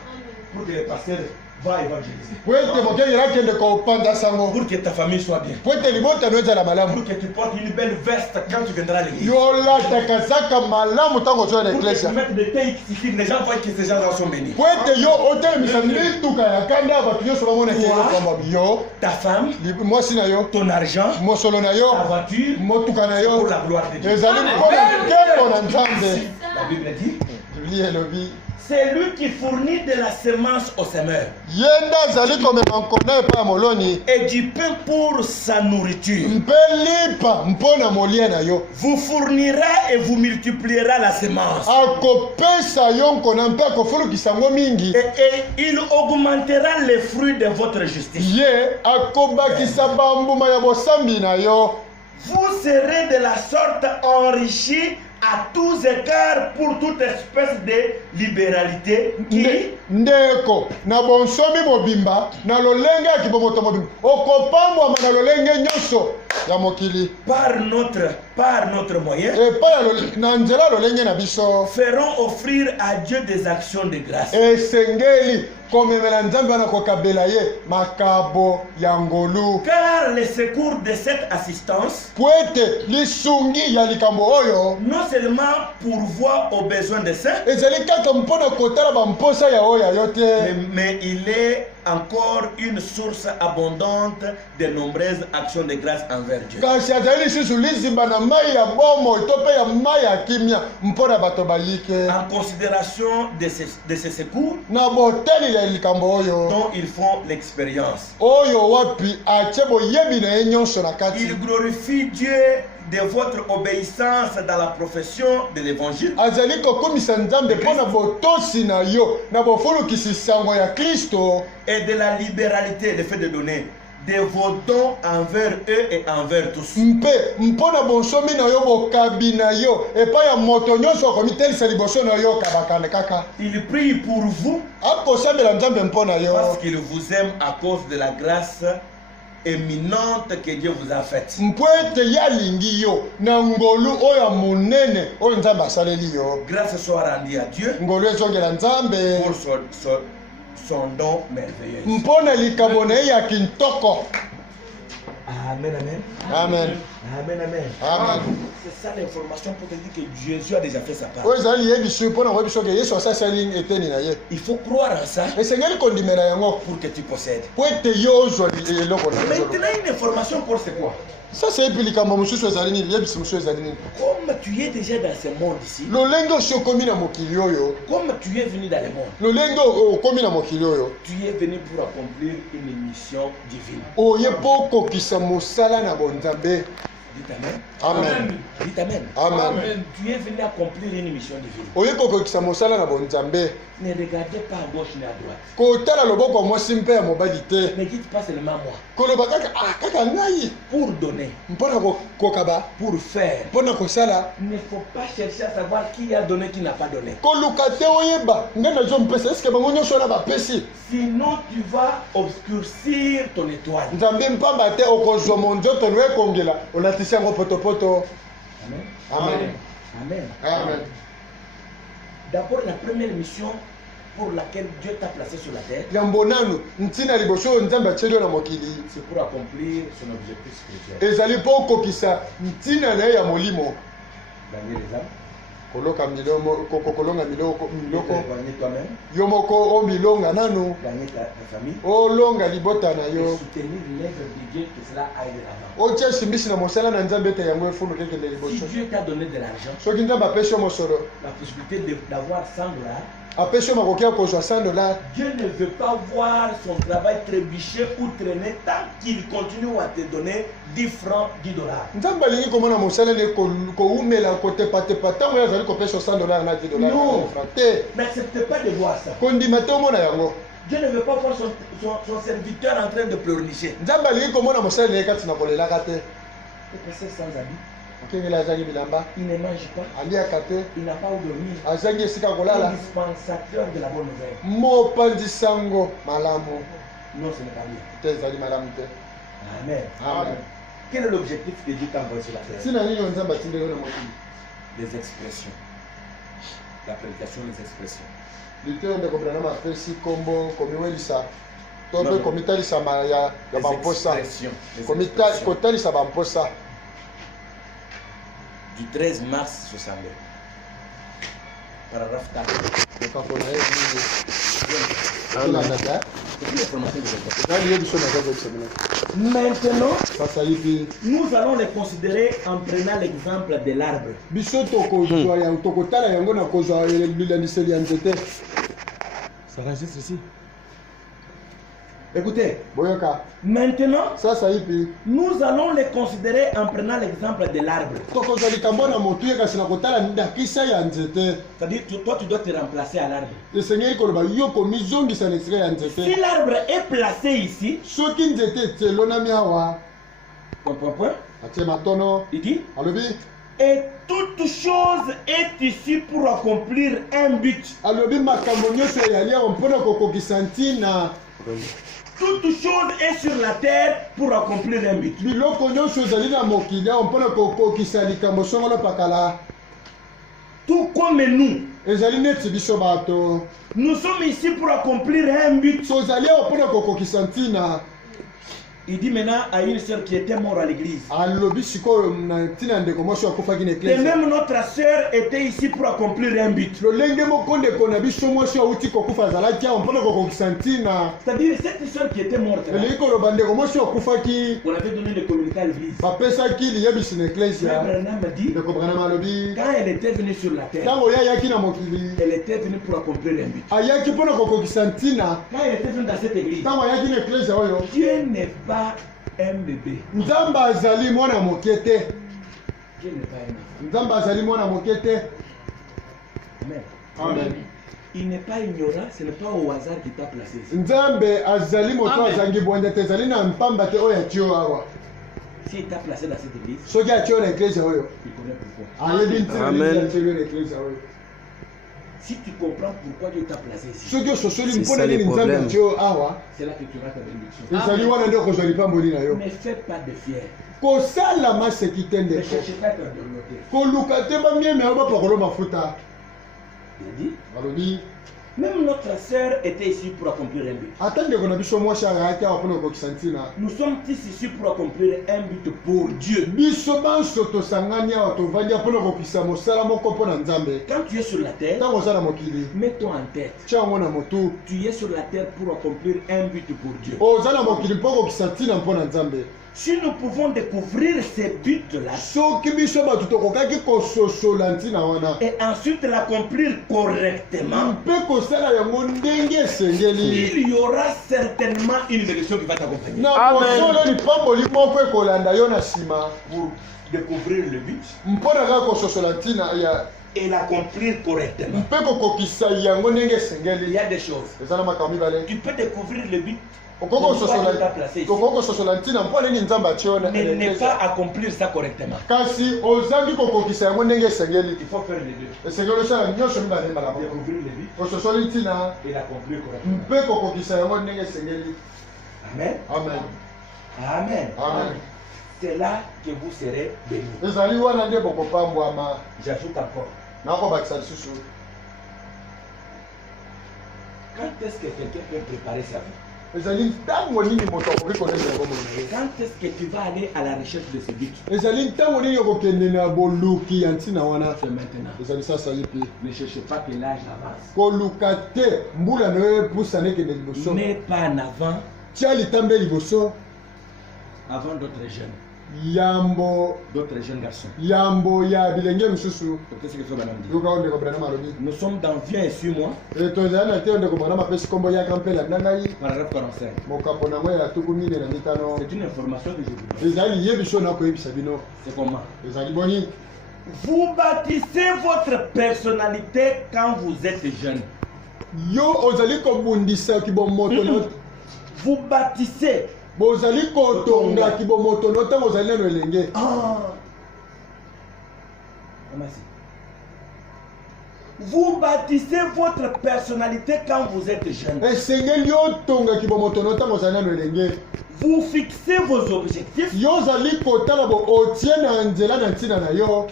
Pour que les pasteurs vont évangéliser. po ete mokengela akende kopanda sango Pour que ta famille soit bien. po ete libotano ezala Pour malamu que tu portes une belle veste quand tu viendras à l'église. yolataka zaka malamu ntango ozoya na Pour que tu eklesia mettes des thés ici, les gens voient que ces gens-là sont bénis. po ete yo otelemisa mituka ya kanda ya bato nyonso bamona kekomba yo Ta femme, mwasi na yo ton argent, mosolo na ta yo voiture, motuka na pour yo la gloire de Dieu. ezali mpona nkembo na nzambe La Bible dit, biblia elobi c'est lui qui fournit de la semence aux semeurs ye nde azali komema nkona epai ya moloni et du pain pour sa nourriture. mpe lipa mpona molia na yo Vous fournira et vous multipliera la semence. akopesa yo nkona mpe akofulukisa yango mingi Et il augmentera les fruits de votre justice. ye akobakisa bambuma ya bosambi na yo Vous serez de la sorte enrichis à tous égards pour toute espèce de libéralité qui, ndeko na bonsomi mobimba na lolenge ya kibomoto mobimba okopambwama na lolenge nyonso ya mokili par notre moyen, epai na nzela ya lolenge na biso feront offrir à Dieu des actions de grâce. esengeli komemela nzambe wana kokabela ye makabo ya ngolu Car les secours de cette assistance, po ete lisungi ya likambo oyo non seulement pourvoient aux besoins des saints, ezali kaka mpona kotala bamposa ya oyo ya yo te mais il est encore une source abondante de nombreuses actions de grâce envers Dieu. kasi azali lisusu lizimba na mai ya bomoi to mpe ya mai ya kimia mpona bato bayike En considération de ces secours na botali ya likambo oyo dont ils font l'expérience, oyo wapi atie boyebi na ye nyonso na kati il glorifie Dieu de votre obéissance dans la profession de l'évangile azali kokomisa nzambe mpona botosi na yo na bofulukisi sango ya kristo et de la libéralité, le fait de donner, de vos dons envers eux et envers tous. mpe mpona bonsomi na yo bokabi na yo epai ya moto nyonso akomitelisa liboso na yo kabakane kaka Il prie pour vous akosambela nzambe mpona yo parce qu'il vous aime à cause de la grâce éminente que Dieu vous a faite. mpo ete ye alingi yo na ngolu oyo ya monene oyo nzambe asaleli yo Grâce soit rendue à Dieu ngolu ezongela nzambe pour son don merveilleux. mpona likambo na ye ya kintoko Amen, amen. amen Amen, amen. amen C'est ça l'information pour te dire que Jésus a déjà fait sa part. oyo ezali yebiso mpona koyebi soki yesu asasali eteni na ye Il faut croire en ça esengeli kondimela yango pour que tu possèdes. po ete yo ozwa eloko na yo Maintenant, une information pour c'est quoi? sasa epi likambo mosusu ezali nini yebisi mosusu ezali nini Comme tu es déjà dans ce monde ici, lolenge osi okomi na mokili oyo comme tu es venu dans le monde, lolenge okomi na mokili oyo tu es venu pour accomplir une mission divine. oye mpo okokisa mosala na bonzambe Dites Amen. amen Dites Amen. amen Tu es venu accomplir une mission divine. oye kokokisa mosala na bonzambe Ne regardez pas à gauche ni à droite. kotala loboko ya mwasi mpe ya mobali te Ne dites pas seulement moi. koloba kaka kaka ngai Pour donner, mpona kokaba pour faire, mpona kosala il ne faut pas chercher à savoir qui a donné, qui n'a pas donné. koluka te oyeba ngai nazompesa eske bango nyonso wana bapesi Sinon, tu vas obscurcir ton étoile. nzambe mpamba te okozwa monzoto no ekongela olatisi yango potopoto Amen. amen Amen. amen D'abord, la première mission pour laquelle Dieu t'a placé sur la terre, yambo nanu ntina liboso oyo nzambe atieli yo na mokili c'est pour accomplir son objectif spirituel. ezali mpo okokisa ntina na ye ya molimo Gagner les âmes, kolonga miloko gagner toi-même, yo moko omilonga nanu gagner ta famille, olonga libota na et yo soutenir l'œuvre de Dieu que cela aille de l'avant. otia simbisi na mosala na nzambe ete yango efulu kekende Si liboso Dieu t'a donné de l'argent, soki nzambe apesi yo mosolo la possibilité d'avoir 100 $, apesi yo makoki ya kozwa 100 $, Dieu ne veut pas voir son travail trébucher ou traîner tant qu'il continue à te donner 10 francs, 10 $. nzambe alingi komona mosala ne koumela kotepatepa ntango ye azali kopesa yo 100 $ na 10 $. Non. te N'acceptez pas de voir ça. kondima te omona yango Dieu ne veut pas voir son serviteur en train de pleurnicher. Il C'est sans habit. Il Il ne mange pas. Il n'a pas où dormir. Dispensateur de la bonne nouvelle. Non, ce n'est pas bien. Amen. Amen. Quel est l'objectif que Dieu t'a envoyé sur la terre? Des expressions. La prédication des expressions. Du 13 mars 62. Paragraphe 4. Maintenant, nous allons les considérer en prenant l'exemple de l'arbre. Ça enregistre ici. Écoutez, maintenant, nous allons les considérer en prenant l'exemple de l'arbre. C'est-à-dire, toi, tu dois te remplacer à l'arbre. Si l'arbre est placé ici, il dit, et toute chose est ici pour accomplir un but. Toute chose est sur la terre pour accomplir un but. Tout comme nous sommes ici pour accomplir un but. Il dit maintenant à une sœur qui était morte à l'église. Et même notre sœur était ici pour accomplir un but. C'est-à-dire cette sœur qui était morte là, on avait donné le communiqué à l'église. Frère Branham m'a dit, quand elle était venue sur la terre, elle était venue pour accomplir un but. Quand elle était venue dans cette église, Dieu n'est pas un bébé. Dieu n'est pas un enfant. Amen. Amen. Il n'est pas ignorant, ce n'est pas au hasard qu'il t'a placé ici. S'il t'a placé dans cette église, il connaît pourquoi. Amen. Si tu comprends pourquoi Dieu t'a placé ici, C'est ça le problème. c'est là que tu auras ta bénédiction. Ne fais pas de fier. Ne cherchez pas ta communauté. Il dit, même notre sœur était ici pour accomplir un but. Nous sommes tous ici pour accomplir un but pour Dieu. Quand tu es sur la terre, mets-toi en tête. Tu es sur la terre pour accomplir un but pour Dieu. Si nous pouvons découvrir ces buts-là et ensuite l'accomplir correctement, il y aura certainement une direction qui va t'accompagner. Pour découvrir le but et l'accomplir correctement. Il y a des choses. Tu peux découvrir le but. Mais ne pas accomplir ça correctement. Il faut faire les deux. Découvrir le but et l'accomplir correctement. Amen. Amen. Amen. Amen. C'est là que vous serez bénis. J'ajoute encore. Quand est-ce que quelqu'un peut préparer sa vie? Quand est-ce que tu vas aller à la recherche de ce but? C'est maintenant. Ne cherchez pas que l'âge avance. Mais pas en avant. Avant d'autres jeunes. D'autres jeunes garçons. Nous sommes dans Viens et suis-moi. Paragraphe 45. C'est une information que je vous donne. C'est comment? Vous bâtissez votre personnalité quand vous êtes jeune. Yo ozali kobundisa kibomoto no. Vous bâtissez. Bozali kotonga kibomoto no tango ozali na elenge. Vous bâtissez votre personnalité quand vous êtes jeune. Esengeli yo tonga kibomoto no tango ozali na elenge. Vous fixez vos objectifs. Yo ozali kotala bo otie na nzela na ntina na yo.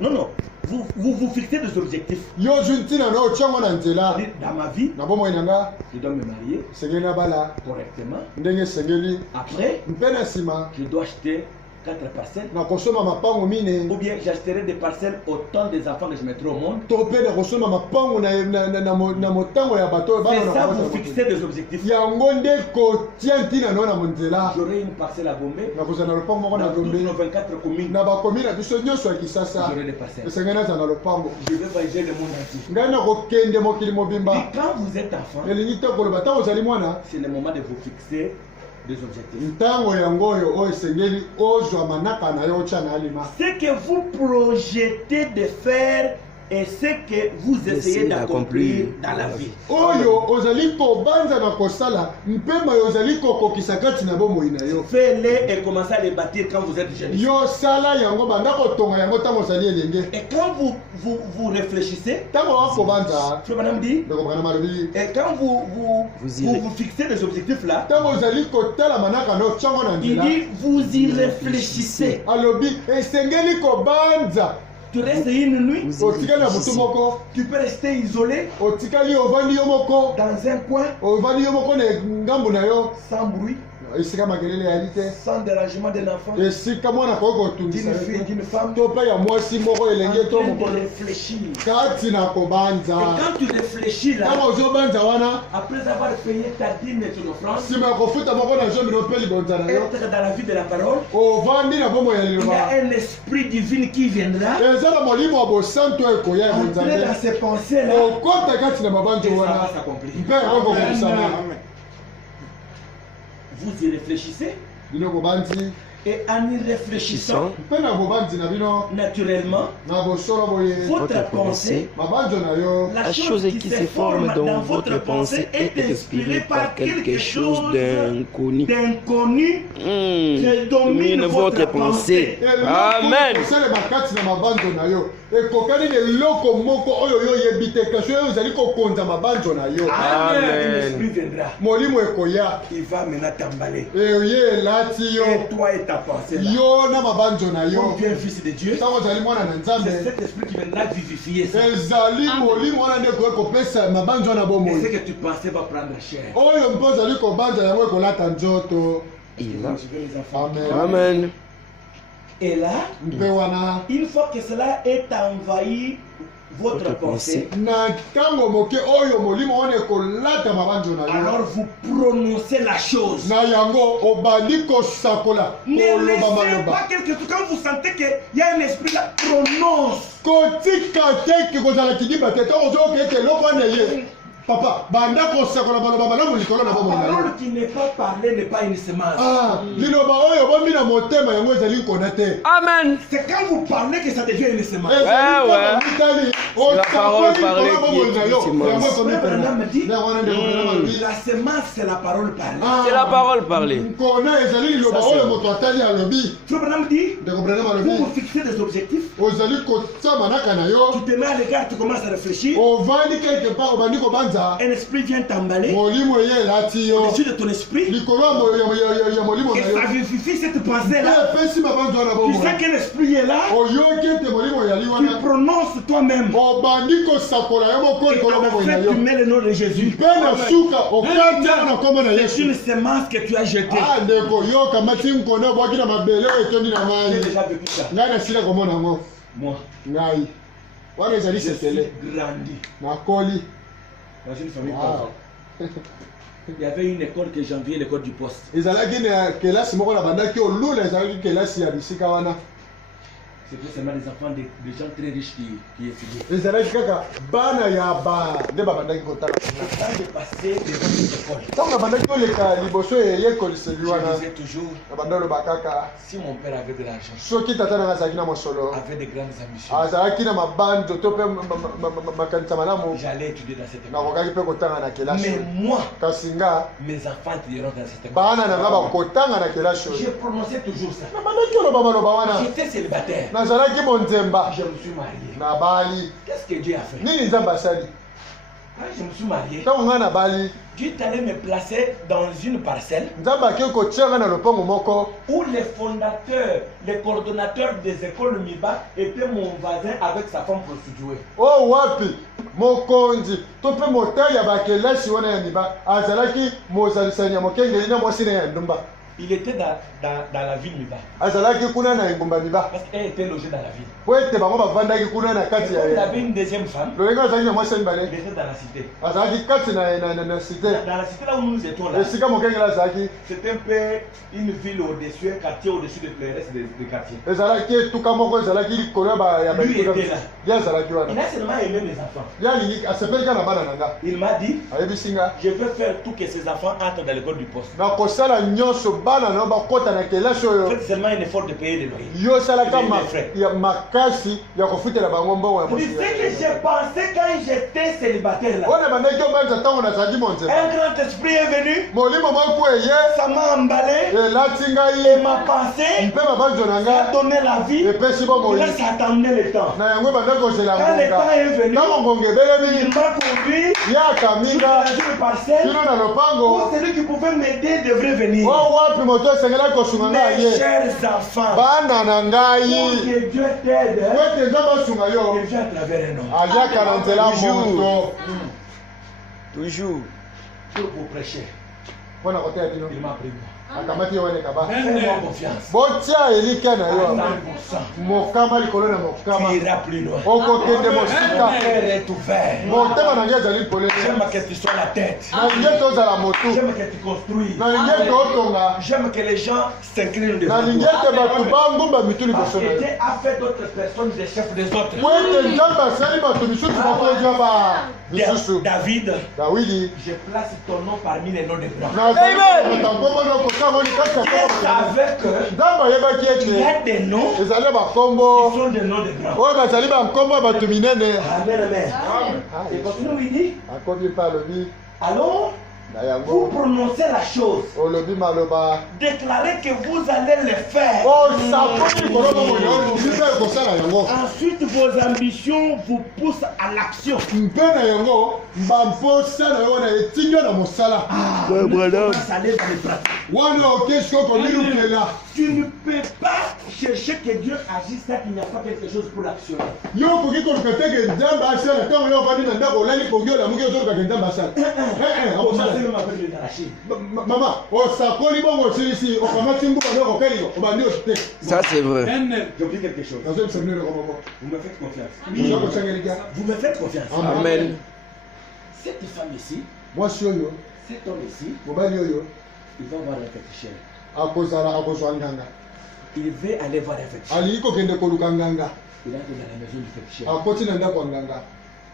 Non. Vous fixez des objectifs. Yo juntina na ochango na nzela. Dans ma vie, na bomo inanga, je dois me marier sengeli na bala correctement. ndenge sengeli. Après, Mpena sima je dois acheter 4 parcelles. na kosoma mapango mine. Ou bien j'achèterai des parcelles autant des enfants que je mettrai au monde. To pe na kosoma mapango na motango ya bato C'est ça, vous fixez des objectifs. yango nde kotia ntina no na monzela. J'aurai une parcelle à Gombe. Na kozala lopango moko na Dans toutes Gombe. nos 24 communes, Na bakomi na biso nyonso ya Kisasa. j'aurai des parcelles. Esengeli naza na lopango. Je vais voyager le monde entier. Ngai na kokende mokili mobimba. Et quand vous êtes enfant, Elingi te koloba ntango ozali mwana. c'est le moment de vous fixer des objectifs. Ntango yango oyo oyo esengeli ozwa manaka na yo otya na alima. Ce que vous projetez de faire et ce que vous essayez d'accomplir dans la vie. Oyo ozali kobanza na kosala mpema yo ozali kokokisa kati na bomoi na yo. Faites-les et commencez à les bâtir quand vous êtes jeune. Yo sala yango banda kotonga yango ntango ozali elenge. Et quand vous réfléchissez, Ntango wakobanza je vais dire, ndokobana malobi. et quand vous fixez des objectifs là, Ntango ozali kotala manaka na otyango na il nzela. dit vous y réfléchissez. Alobi esengeli kobanza. Tu restes une nuit, Otikali na butu moko. tu peux rester isolé Otikali ovandi yo moko. dans un coin Ovandi yo moko na ngambo na yo. sans bruit, Esika makelele ya lite. sans dérangement d'un enfant, Esika mwana koki kotungisa d'une fille, d'une femme. to pe ya mwasi moko elenge to En train mokolo de réfléchir. kati na kobanza. Et quand tu réfléchis là, Ntango ozobanza wana après avoir payé ta dîme et ton offrande, nsima ya kofuta moko na zomi no mpe libonza na yo être dans la vie de la parole, ovandi na bomoi ya il y a liloba. un esprit divin qui viendra Eza na molimo ya bosantu ekoya ya entrer dans bonzambe ces pensées là okota kati na et mabanzo ça wana va s'accomplir. mpe yango kokokisama. Vous y réfléchissez Bino kobanzi et en y réfléchissant, mpe na bobanzi na bino naturellement, na bosolo boye votre pensée, mabanzo na yo la chose qui se forme dans votre pensée est inspirée par quelque chose d'inconnu qui domine votre pensée. Amen. Osalema kati na mabanzo na yo ekokani na eloko moko oyo yo oyebi te kasi oyo ozali kokonza mabanzo na yo. L'esprit viendra. Molimo ekoya Il va maintenant t'emballer. ye elati yo Et toi et ta pensée là. yo na mabanzo na yo Comme tu es un fils de Dieu, ntango ozali mwana na c'est nzambe cet esprit qui viendra vivifier ça. ezali molimo wana nde ekoki kopesa mabanzo na Et ce bomoi que tu pensais va prendre chair. oyo mpe ozali kobanza yango ekolata nzoto. Je veux les enfants. Amen. Et là, mpe wana une fois que cela est envahi votre pensée, na ntango moke oyo molimo wana ekolata mabanzo na yo alors vous prononcez la chose. na yango obandi kosakola Ne koloba laissez maloba pas quelque chose. Quand vous sentez qu'il y a un esprit là, prononce. kotika te ke kozala kidimba te ntango ozoyoka ete eloko wana ye papa banda kosakola baloba malamu likolo na bomoi na yo. Parole qui n'est pas parlée n'est pas une semence. Liloba oyo bomi na motema yango ezali kona te. Amen. C'est quand vous parlez que ça devient une semence. Ezali la parole parlée qui est yango semence. ekomi pena. Me dit, Na wana nde kokona malobi. la semence c'est la parole parlée. C'est la parole parlée. Nkona ezali liloba Ça, c'est oyo bon. moto atali alobi. Frère Branham dit, Nde kopena vous malobi. vous fixez des objectifs, Ozali kotia manaka na yo. tu te mets à l'égard, tu commences à réfléchir, Ovandi quelque part obandi kobanza. un esprit vient t'emballer Molimo ye elati yo. au-dessus de ton esprit Likolo ya molimo et na yo. ça vivifie cette pensée-là. Epesi mabanzo wana Tu bomoi. sais qu'un esprit est là, Oyoki ete molimo yali tu wana. prononces toi-même. Obandi kosakola yo moko Et likolo à la bomoi na fin, yo. tu mets le nom de Jésus. Mpe na suka okati yango na kombo na C'est Yesu. une semence que tu as jetée. Ndeko yo kamati nkona obwaki na mabele oyo etondi na J'ai mai. déjà vécu ça. Ngai nasila komona yango. Moi, Ngai wana ezali je suis setele grandi nakoli. dans une famille Ah. pauvre. Il y avait une école que j'enviais, l'école du poste. Ezalaki na kelasi moko na bandaki olula ezalaki kelasi ya bisika wana. C'était seulement des enfants de gens très riches qui étudiaient. ezalaki kaka bana ya ba nde babandaki kotala Avant de passer devant les écoles, ntango babandaki koleka liboso yekoliseli je wana disais toujours, babanda oloba kaka si mon père avait de l'argent, soki tata nanga azalaki na mosolo avait de grandes ambitions, azalaki na mabanzo to mpe makanisa malamu j'allais étudier dans cette école. nakokaki mpe kotanga na kelasi Mais moi, kasi nga mes enfants étudieront dans cette école. bana nanga bakotanga na kelasi J'ai oyo prononcé toujours ça. nabandaki oloba maloba wana J'étais célibataire. nazalaki monzemba Je me suis marié. na bali Qu'est-ce que Dieu a fait? nini nzambe asali Quand je me suis marié, ntango ngai na bali Dieu allait me placer dans une parcelle nzambe akei kotianga na lopango moko où les fondateurs, les coordonnateurs des écoles Miba étaient mon voisin avec sa femme prostituée. oyo wapi mokonzi to mpe motai ya bakelasi wana ya miba azalaki mozalisani ya mokengeli na mwasi na ya ndumba Il était dans la ville Miba. azalaki kuna na engumba miba Parce qu'elle était logée dans la ville. po ete bango bavandaki kuna na Et kati comme il ya avait une deuxième femme, lolenge azalaki na mwasi ya il mibale était dans la cité. azalaki kati na site Dans la cité là où nous étions là, esika mokengeli azalaki c'était un peu une ville au-dessus, un quartier au-dessus du reste des quartiers. ezalaki etuka moko ezalaki likolo ya Lui baetuka était là. ye azalaki Il wana a seulement aimé mes enfants. ye alingi asepeli ka na bana na nga Il m'a dit, ayebisi nga je veux faire tout que ces enfants entrent dans l'école du poste. nakosala nyonso bana na yo bakota na kelasi oyo Faites seulement un effort de payer les loyers. yo osalaka Payer les frais. ya makasi ya kofutela bango mbongo ya C'est ce que j'ai pensé quand j'étais célibataire là. wana bandaki obanza ntango nazalaki monzemba Un grand esprit est venu, molimo moko eye ça m'a emballé, elati et ngai ma pensée mpe mabanzo na a nga donné la vie. epesi Et bomoi là, ça a amené le temps. na yango ebanda kozela Quand le temps ngonga est venu, ntango ngonga il ebelemi m'a conduit ye akaminga dans une parcelle kino na où lopango celui qui pouvait m'aider devrait venir. o wapi moto esengelaki kosunga ngai Mes ye chers enfants, bana na pour ngai que Dieu t'aide, po ete nzambe asunga yo il vient à travers un homme. aliaka na nzela moto Toujours. Pour vous prêcher, mpo na koteya bino il m'a pris moi. akamati yo wana ekaba Fais-moi confiance. botia elika na yo 100%. mokama likolo na mokama Tu iras plus loin. okokende Mon mosika cœur est ouvert. motema na ngai ezali polele J'aime que tu sois la tête. nalingi ete ozala motu J'aime que tu construises. nalingi ete otonga J'aime que les gens s'inclinent devant nalingi toi. ete bato bangumba mitu Parce liboso na que yo Dieu a fait d'autres personnes des chefs des autres. po ete nzambe asali bato misusu bakozwa ba misusu David, dawidi je place ton nom parmi les noms des grands. nazali kombo na kosango likasi ya Dieu savait que nzambe ayebaki il y a ete des noms ezali qui bakombo sont des noms des grands. oyo bazali bankombo ya bato minene Amen, amen. Et continue, il dit, akomi mpe alobi alors, na vous yango prononcez la chose. olobi maloba Déclarez que vous allez le faire. osakoli likolo bomoi mpe ekosala yango Ensuite, vos ambitions vous poussent à l'action. mpe na yango bamposa na yo wana etingi yo na mosala On commence à aller dans les pratiques. wana oke soki komilukela Tu ne peux pas chercher que Dieu agisse là qu'il n'y a pas quelque chose pour l'actionner. yo okoki koluka teke nzambe asala ntango yo ofandi na ndako olali pongi olamuki ozolukaka nzambe asala Commencez même avec les arachides. mama osakoli bongo osilisi okamati mbuka nde okokeli obandi osite Ça, c'est vrai. Je vous dis quelque chose. nazoyebisanile komoko Vous me faites confiance. ozokosangelika Vous me faites confiance. Amen. Cette femme ici, mwasi oyo cet homme ici, mobali oyo il va voir un féticheur. akozwa nganga Il veut aller voir un féticheur. alingi kokende koluka nganga Il entre dans la maison du féticheur. akoti na ndako ya nganga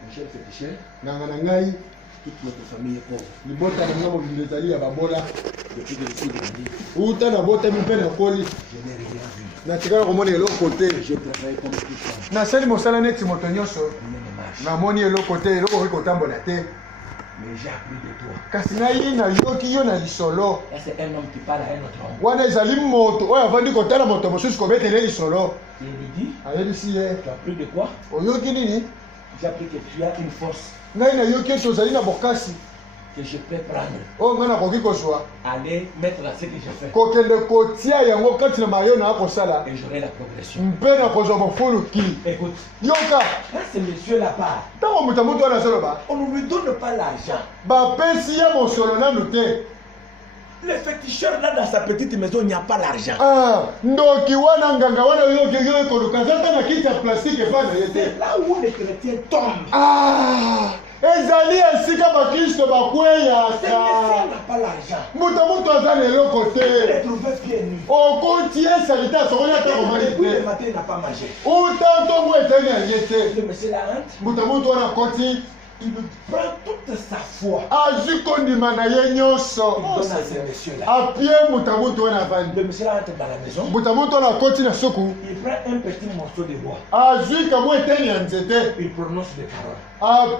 Mon cher féticheur, nganga na ngai toute notre famille est pauvre. libota na nga mobili ezali ya babola Depuis que je suis grandi, uta nabotami mpe nakoli je n'ai rien vu. natikala komona eloko te J'ai travaillé comme tout ça. nasali mosala neti moto nyonso Rien ne marche. namoni eloko te eloko okoki kotambola te Mais j'ai appris de toi. kasi ngai nayoki yo na lisolo Là, c'est un homme qui parle à un autre homme. wana ezali moto oyo avandi kotala moto mosusu kobetele lisolo Il lui dit, ayebisi ye tu as appris de quoi? oyoki nini J'ai appris que tu as une force ngai nayoki ete ozali na bokasi que je peux prendre. oyo ngai nakoki kozwa Aller mettre à ce que je fais. kokende kotia yango kati na mayo na akosala Et j'aurai la progression. mpe na kozwa mofuluki Écoute, yoka quand ce monsieur là-bas, ntango moto moto wana azoloba on ne lui donne pas l'argent. bapesi ye mosolo nanu te Le féticheur là dans sa petite maison, il n'y a pas l'argent. ndoki wana nganga wana yoki koluka aza ta na kiti ya plastike epa na ye te C'est là où les chrétiens tombent. ezali esika bakristo bakweyaka moto aza na eloko te okoti esalite asokoli ata komali te uta ntongo eteni alie te moto wana akoti il prend toute sa foi. Azui kondima na ye nyonso. Apie mutamutu wana vandi. Le monsieur rentre dans la maison. Mutamutu na koti na soku. Il prend un petit morceau de bois. Azui kamwe eteni ya nzete. Il prononce des paroles.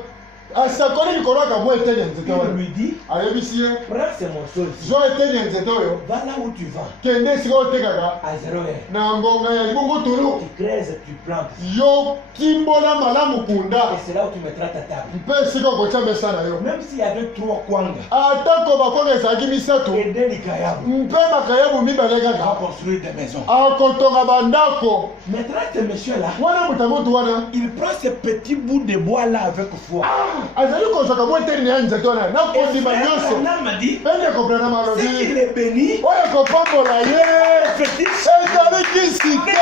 Asakoli likolo kamwe eteni ya nzete wana. Il lui dit, ayebisi ye, prends ces morceaux-ci. zo eteni ya nzete oyo. Va là où tu vas. Kende esika otekaka. À 0 heure. Na ngonga ya libongo tulu. Tu creuses, tu plantes. Yo kimbola malamu kunda. Et c'est là où tu mettras ta table. Mpe esika okotia mesa na yo. Même s'il y avait 3 kwanga. Atako bakwanga ezalaki misato. Et 2 likayabu. Mpe bakayabu mibale On va kaka. construire des maisons. Akotonga bandako. Maintenant, ce monsieur-là, Wana mutamutu wana. il prend ce petit bout de bois là avec foi. Azali kozwaka mwa eteni ya nzete wana na kondima nyonso. M'a dit, Ende koprena malobi. c'est qu'il est béni. Oyo kopambola ye. Ezali kisi te.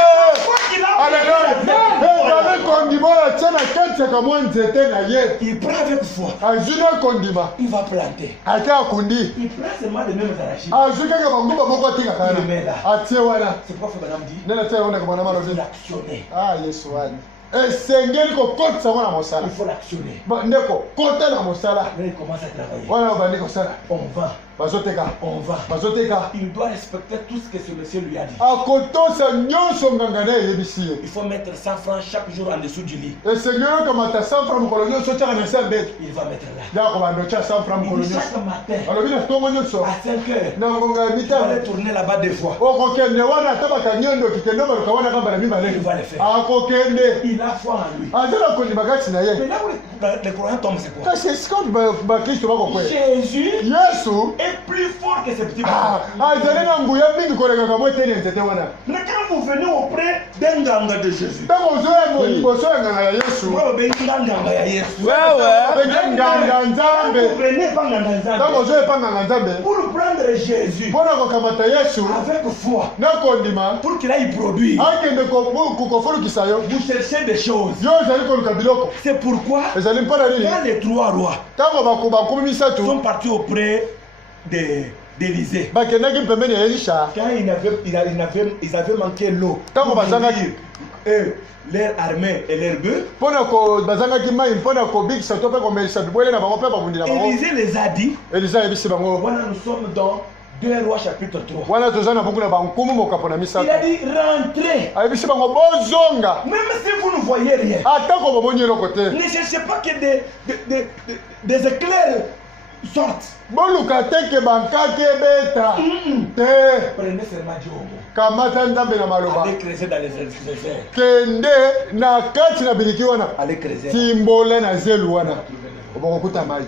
Alléluia. Ezali kondima oyo atia na kati ya kamwa nzete na ye. Il prend avec foi. Azwi na kondima. Il va planter. Ate akundi. Il prend seulement les mêmes arachides. Azwi kaka bangumba moko atikaka wana. Atie wana. C'est quoi que madame dit? Nene atia wana kamwana Il faut malobi. l'actionner. Ah Yesu wani. Esengeli kokotisa mwana mosala. Il faut l'actionner. Ndeko kota na mosala. Là, il commence à travailler. Wana obandi kosala. On va. Bazoteka. On va. Bazoteka. Il doit respecter tout ce que ce monsieur lui a dit. Akotosa nyonso nganga na eyebisi ye. Il faut mettre 100 francs chaque jour en dessous du lit. esengeli okamata 100 francs mokolo nyonso otyaka na se mbeto Il va mettre là. ya kobanda otya 100 francs Il mokolo dit nyonso chaque matin, alobi na ntongo nyonso à 5 heures, na ngonga ya il va mitano aller tourner là-bas 2 fois. okokende wana ata bakangi ndo okikende baluka wana kamba na mibale Il va le faire. akokende Il a foi en lui. aza na kondima kati na Mais ye là où les croyants tombent, c'est quoi? kasi esika bakristo bakokwela Jésus yesu est plus fort que ce petit azali na nguya mingi kolekaka mo eteni ya nzete wana Mais quand vous venez auprès d'un ganga de Jésus, ntango ozoya liboso ya nganga ya yesu vous avez un ganga ya Yesu. abengi nganga Quand nzambe vous venez pas ganga ntango nzambe, ozoyepa nganga nzambe pour prendre Jésus mpona kokamata yesu avec foi, na kondima pour qu'il aille produire, akende kofolukisa yo vous cherchez des choses. yo ozali koluka biloko C'est pourquoi ezali mpona nini quand les 3 rois ntango bakumi misatu sont partis auprès d'Élysée, bakendaki pembeni ya elisha quand ils avaient manqué l'eau, Tango pour bazanga- nourrir, eux, leur armée et leurs bœufs, mpona bazangaki mai mpona kobikisa to mpe komelisa bibwele na bango mpe babundi na bango Élysée les a dit, elisa ayebisi bango voilà, nous sommes dans 2 rois chapitre 3. wana toza na buku na bankumu mokapo na Il misato a dit, rentrez. ayebisi bango bozonga Même si vous ne voyez rien, atako bomoni eloko te ne cherchez pas que des éclairs sortent. boluka teke bankaki ebeta te Prenez seulement Dieu au mot. kamata nzambe na maloba Allez creuser dans les déserts. kende na kati na biliki wana Allez creuser. timbola na zelu wana obokokuta mai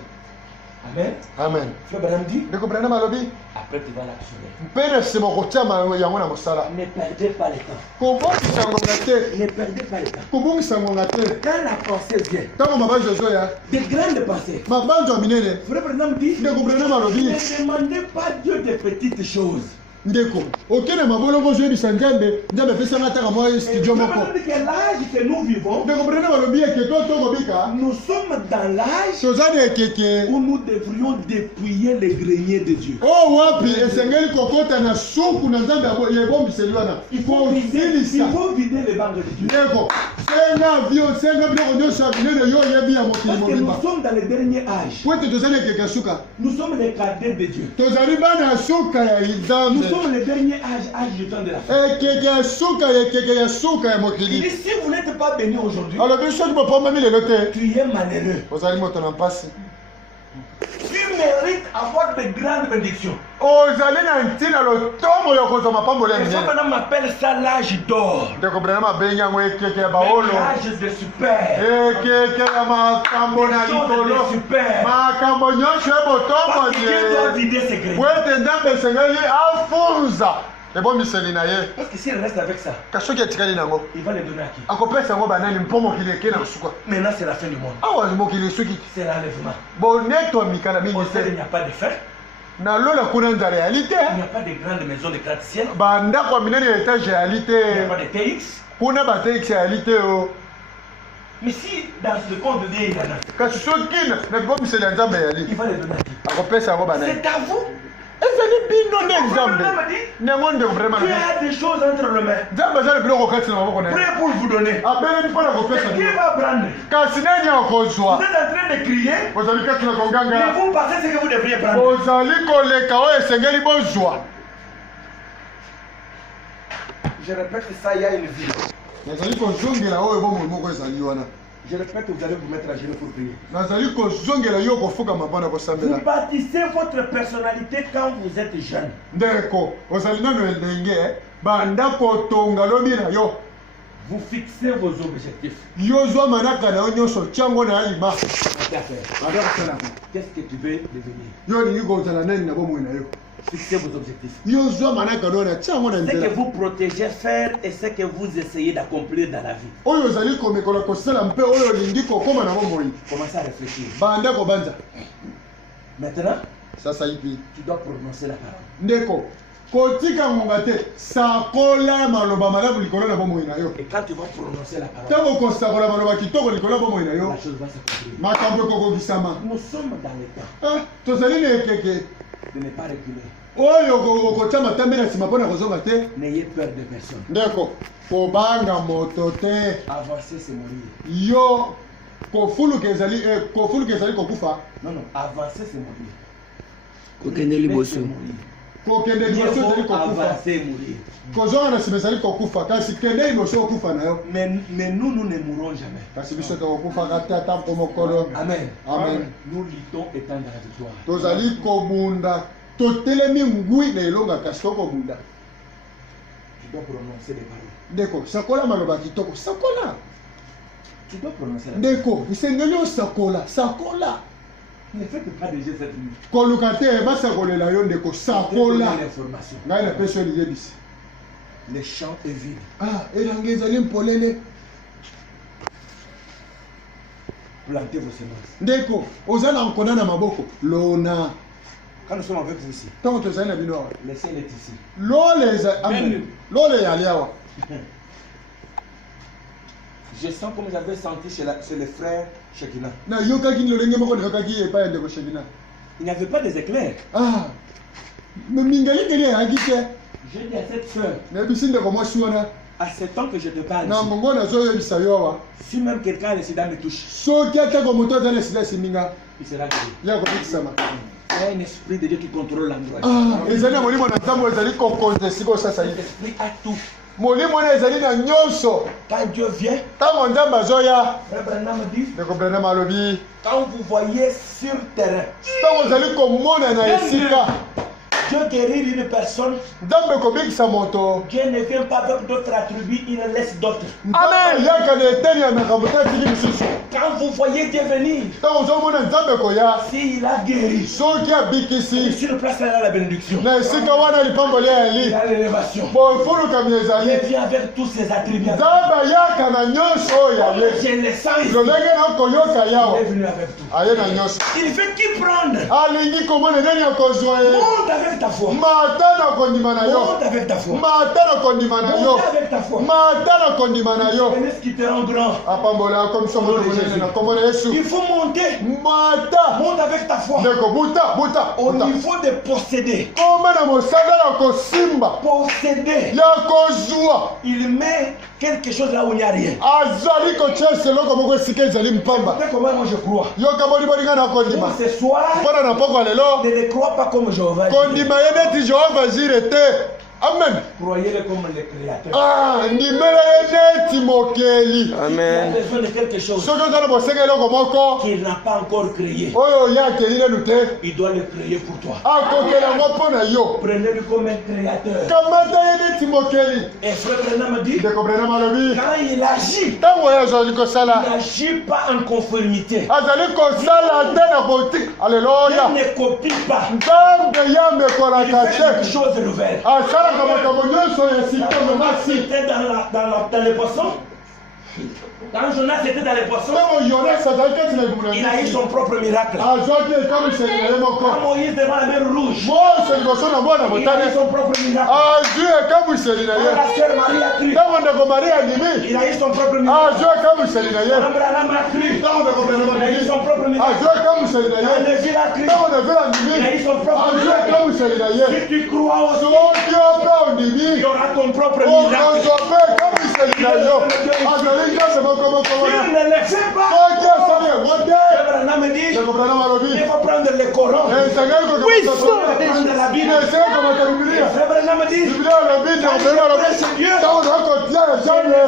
Amen. amen Frère Branham dit, ndeko brana malobi après tu vas l'actionner. mpe na nsima kotia yango na mosala Ne perdez pas le temps. kobongisa ngonga te Ne perdez pas le temps. kobongisa ngonga te Quand la pensée vient, ntango mabanzo ezoya des grandes pensées, mabanzo ya minene Frère Branham dit, ndeko brana malobi ne demandez pas Dieu des petites choses. ndeko okende mabolongo ozoyebisa nzambe nzambe apesanga ataka mwa studio Frère moko Branham dit que l'âge que nous vivons, ndeko brana malobi eke to tokobika nous sommes dans l'âge toza na ekeke où nous devrions dépouiller les greniers de Dieu. o wapi esengeli kokota na suku na nzambe yebombiseli wana Il faut kosilisa vider les banques de Dieu. ndeko senga biloko nyonso ya minene yo oyebi ya mokili Parce que nous mobimba sommes dans le dernier âge. po ete toza na ekeke ya suka Nous sommes les cadets de Dieu. tozali bana ya suka ya Nous nzambe sommes le dernier âge du temps de la fin. ekeke ya suka ya Il dit, mokili si vous n'êtes pas béni aujourd'hui, alobi soki bopomami lelo te tu es malheureux. ozali moto na mpasi Tu mérites avoir de grandes bénédictions. ozali na ntina lotombo ya kozwa mapambolo ya Et ça, minene maintenant, on appelle ça l'âge d'or. ndeko brana mabengi yango ekeke ya baolo L'âge de super. ekeke ya makambo na Les choses likolo de super. makambo nyonso ya botombo Parce que Dieu doit ye vider ses greniers. po ete nzambe esengeli afunza ebomiseli na ye Parce que s'il reste avec ça, kasi soki etikali nango il va les donner à qui? akopesa yango banani mpo mokili eke na suka Maintenant, c'est la fin du monde. awa mokili esuki C'est l'enlèvement. bonetwamika na mingi Au ciel, il te n'y a pas de faim. nalola kuna nzala yali te Il n'y a pas de grandes maisons de gratte-ciel. bandako ya minene ya etage yali Il n'y a pas te de TX. kuna batex yali te o Mais si dans le compte de Dieu il y en a, il va les donner. c'est à vous. Tu as des choses entre les mains. Prêt pour vous donner. Qui va prendre? Vous êtes en train de crier. Et vous pensez ce que vous devriez prendre. Je répète ça, il y a une vie. Je répète que vous allez vous mettre à genoux pour prier. Vous bâtissez votre personnalité quand vous êtes jeune. Vous fixez vos objectifs. Qu'est-ce que tu veux devenir? Fixez vos objectifs. Ce que vous protégez faire et ce que vous essayez d'accomplir dans la vie. Commencez à réfléchir. Maintenant, tu dois prononcer la parole. Et quand tu vas prononcer la parole, la chose va s'accomplir. Nous sommes dans le temps de ne pas reculer. N'ayez peur de personne. Avancer, c'est mourir. Non, non, avancer, c'est mourir. Avancer, mourir. Mais nous ne mourrons jamais. Amen. Amen. Nous luttons étant dans la victoire. Tu Tu dois prononcer les paroles. Tu dois prononcer la parole. Ne faites pas déjà cette nuit. Les champs est vide. Plantez vos semences. Quand nous sommes avec vous ici, le ciel est ici. Je sens comme j'avais senti chez les frères Shekina. Il n'y avait pas des éclairs. J'ai dit à cette soeur, à ce temps que je te parle, si même quelqu'un a le sida me touche, il sera guéri. Il y a un esprit de Dieu qui contrôle l'endroit. L'esprit a tout. Quand Dieu vient, quand vous voyez sur terrain, Dieu guérit une personne, Dieu ne vient pas avec d'autres attributs, il laisse d'autres. Amen. Quand vous voyez Dieu venir, s'il a guéri, sur place, il a la bénédiction. Il a l'élévation. Il vient avec tous ses attributs. Je le sens ici. Il est venu avec tout. Il fait qui prendre? Monte avec ta foi. Monte avec ta foi. Monte avec ta foi. Venez ce qui te rend grand. Il faut monter. Monte avec ta foi. Au niveau de posséder. Posséder. Il met quelque chose là où il n'y a rien. Comment moi je crois. Pour ce soir, ne le crois pas comme Jéhovah. Amen. Croyez-le comme le Créateur. Amen. Il a besoin de quelque chose qu'il n'a pas encore créé. Il doit le créer pour toi. Prenez-le comme un créateur. Et frère Branham dit, quand il agit, il n'agit pas en conformité. Il ne copie pas. Il fait quelque chose de nouvel. C'était dans les poissons. Quand Jonas était dans les poissons, il a eu son propre miracle. Quand Moïse devant la mer Rouge, il a eu son propre miracle. Quand la sœur Marie a crié, ndeko Maria ndimi il a eu son propre ministère. azwa kamuseli na ye Abraham a cru. ntango ndeko Branham Il a eu ndimi son propre ministère. azwa kamuseli na ye Quand Lévi a cru. ntango nevela ndimi Il a eu son propre azwa ministère. kamuseli na ye Si tu crois aussi, soki ope ondimi il y aura ton propre miracle. okozwa mpe kamiseli na yo azali nzambe mokomokomona Il ne le fait pas. soki asali yango te Abraham dit, ndeko Branham alobi il faut prendre le Coran. esengeli Prendre la Bible. esengeli komata bibilia Abraham dit, bibilia alobi ndeko Branham alobi ntango nakotia nzambe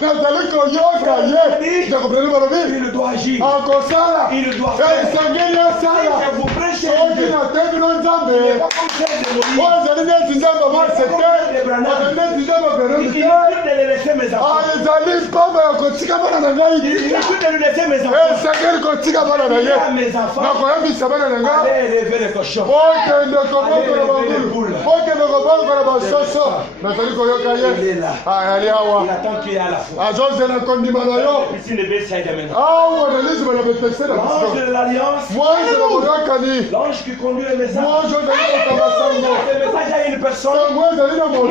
nazali koyoka ye ndeko Branham alobi il doit agir. akosala Il doit faire. esengeli asala Que vous prêchez soki Dieu. natebino nzambe Comme celle de Moïse. oyo ezali neti nzambe mase te ezali neti nzambe Branham Il te inutile de le laisser mes enfants. ezali mpamba ya kotika bana na ngai Il inutile de lui laisser mes enfants. esengeli kotika bana na ye À mes enfants. nakoyebisa bana na ngai Allez élever les cochons. okende kobokola bangulu okende kobokola basoso nazali koyoka ye Il est là. ayali awa Il attend qu'il y ait à la fois. azozela kondima na yo Piscine de Bethsaïda maintenant. awa nalizima na betese na L'ange biso de l'alliance. mwanze na koyokani L'ange qui conduit le message. mwanze ozali kokanga sango Le message a une personne. sango ezali na moto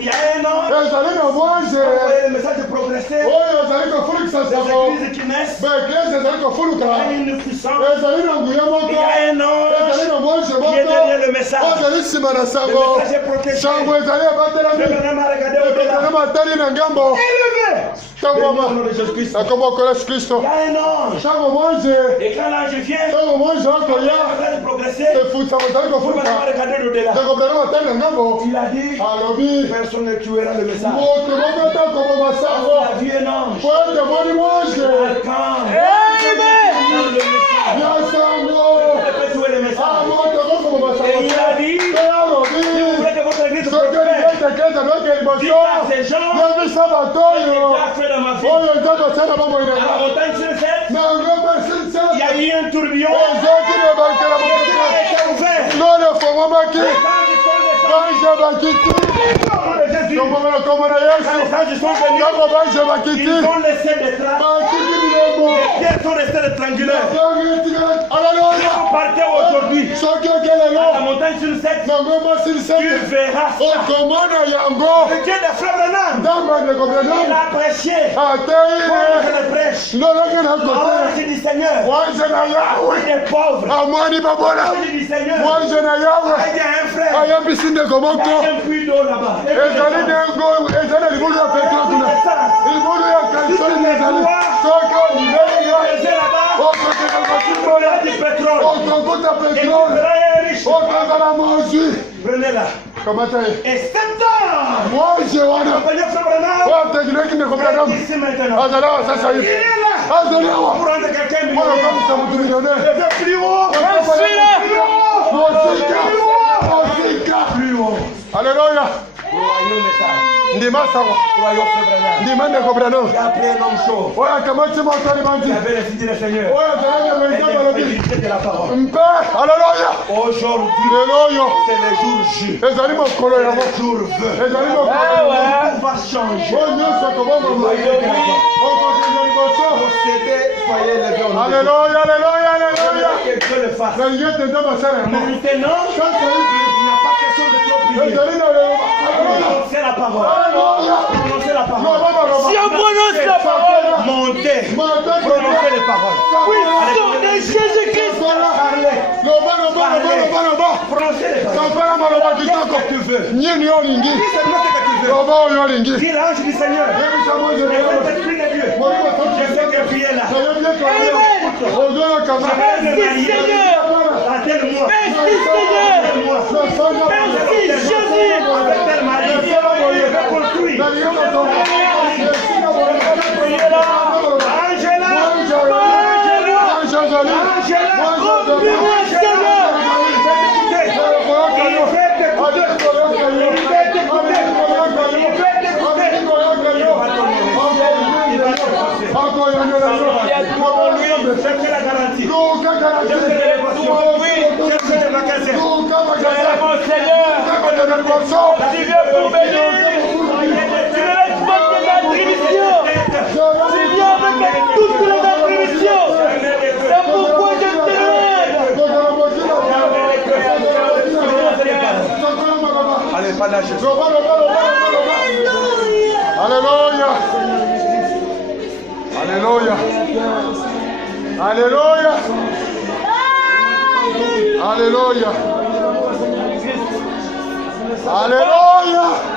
Il y a un ange. ezali na mwanze Envoyez le message de progresser. oyo ezali kofulikisa Les sango églises qui naissent. baeglise ezali kofuluka Il y a une puissance. ezali na nguya Il moko y a un ezali ange na mwanze qui est derrière le moko message. ozali nsima na Le sango message est protégé. sango ezali ebatelami Abraham a regardé au-delà. ekokana matali na ngambo Élevé. ntango Au nom de Jésus-Christ. akomokola yesu kristo Il y a un ange. ntango mwanze Et quand l'ange vient, ntango mwanze il akoya va progresser. efuta ozali Vous kofuluka m'avez regardé au-delà. ekokana matali na ngambo Il a dit, alobi personne ne tuera le message. moto moko te akoboma sango Il a vu un ange. po ete moni mwanze Archange. Dans le message. ya sango Il peut tuer le message. moto kokoboma sango Et il a dit, te alobi si vous voulez que votre église soki prospère, elikete noke dites liboso à ces gens, yebisa bato ce que oyo Dieu a fait dans ma vie. oyo eza kosala bomoi na À la nga montagne sur cette, nango basilisa il y a eu un tourbillon. ezaki na bakela Le ciel a mokote été ouvert. none efongwamaki Les anges sont descendus. banje bakiti Au nom de Jésus. tombomela kombo na Quand yesu les anges sont venus, ntango banje bakiti ils ont laissé des traces. bakiti bilembo Les pierres sont restées rectangulaires. yango etikala aleluya Vous partez aujourd'hui soki à la okelelo montagne sur cette, nango tu basilisete verras ça. okomona yango Le Dieu de Frère Branham, ndamba ndeko il Branham a prêché. atei Moi, je le prêche. ndolenge na kote L'ange du Seigneur, wanje na yawe il est pauvre. amwani babola L'ange du Seigneur, wanje na yawe il y a un frère, ayambisi ndeko il moko y a un puits d'eau là-bas. ezali nengo ezali na libulu ya petro tuna libulu ya kalsoni ezali soki olilenga C'est là-bas, okokeka il kosimbola y a du pétrole. okokuta Et tu petrole seras riche. okozala mozwi Prenez-la. kamata ye Et 7 ans, mwanze wana accompagné Frère Branham, oyo atekinaki ndeko Branham ici maintenant. azali awa sasa Il hivi est là azali awa pour rendre quelqu'un oyo millionnaire. okamisa mutu millionnaire Je vais plus haut. mosika mosika Plus haut. aleluya Royaume message. ndima sango Royaume Frère Branham. ndima ndeko Branham Il a appelé un homme chaud. oyo akamati motoli banti Il avait récité le Seigneur. oyo azalaki Et amerika balobi l'infidélité de la parole. mpe aleluya Aujourd'hui, lelo oyo c'est le jour J. ezali mokolo C'est yango le jour V. ezali mokolo Tout va changer. oyo nyonso kobongoma okokende liboso Procédez, soyez élevés au nom de aleluya aleluya Jésus. aleluya Que Dieu le fasse. nalingi ete nde basala yango Maintenant, sasa hivi il n'y a pas question de trop prier. ezali na Prononcez la parole. aleluya Prononcez la parole. loba baloba Si on prononce la parole, Montez. Montez. Prononcez les paroles. puissance de Jésus-Christ. Parlez. loba loba loba loba loba Prononcez les paroles. kapala maloba kitoko Qu'est-ce que tu veux? nini olingi Dis seulement ce que tu veux. loba oyo olingi Dis l'ange du Seigneur. yebisa moze Le Saint-Esprit de Dieu. Je sais que tu es là. nayebi ete ozoyokanga Merci Seigneur. Attelle-moi. Merci Seigneur. Attelle-moi. Merci Jésus. Appelle Marie. Je vais construire. Remplis-moi Seigneur. Cherchez la garantie. Luka Cherchez l'élévation. Cherchez les magasins. Mon Seigneur, tu viens pour bénir. Tu ne laisses pas que l'attribution. Tu viens avec toutes les attributions. C'est pourquoi je te loue. Allez, pas lâcher. Alléluia. Alléluia. Alléluia. Alléluia. Alléluia.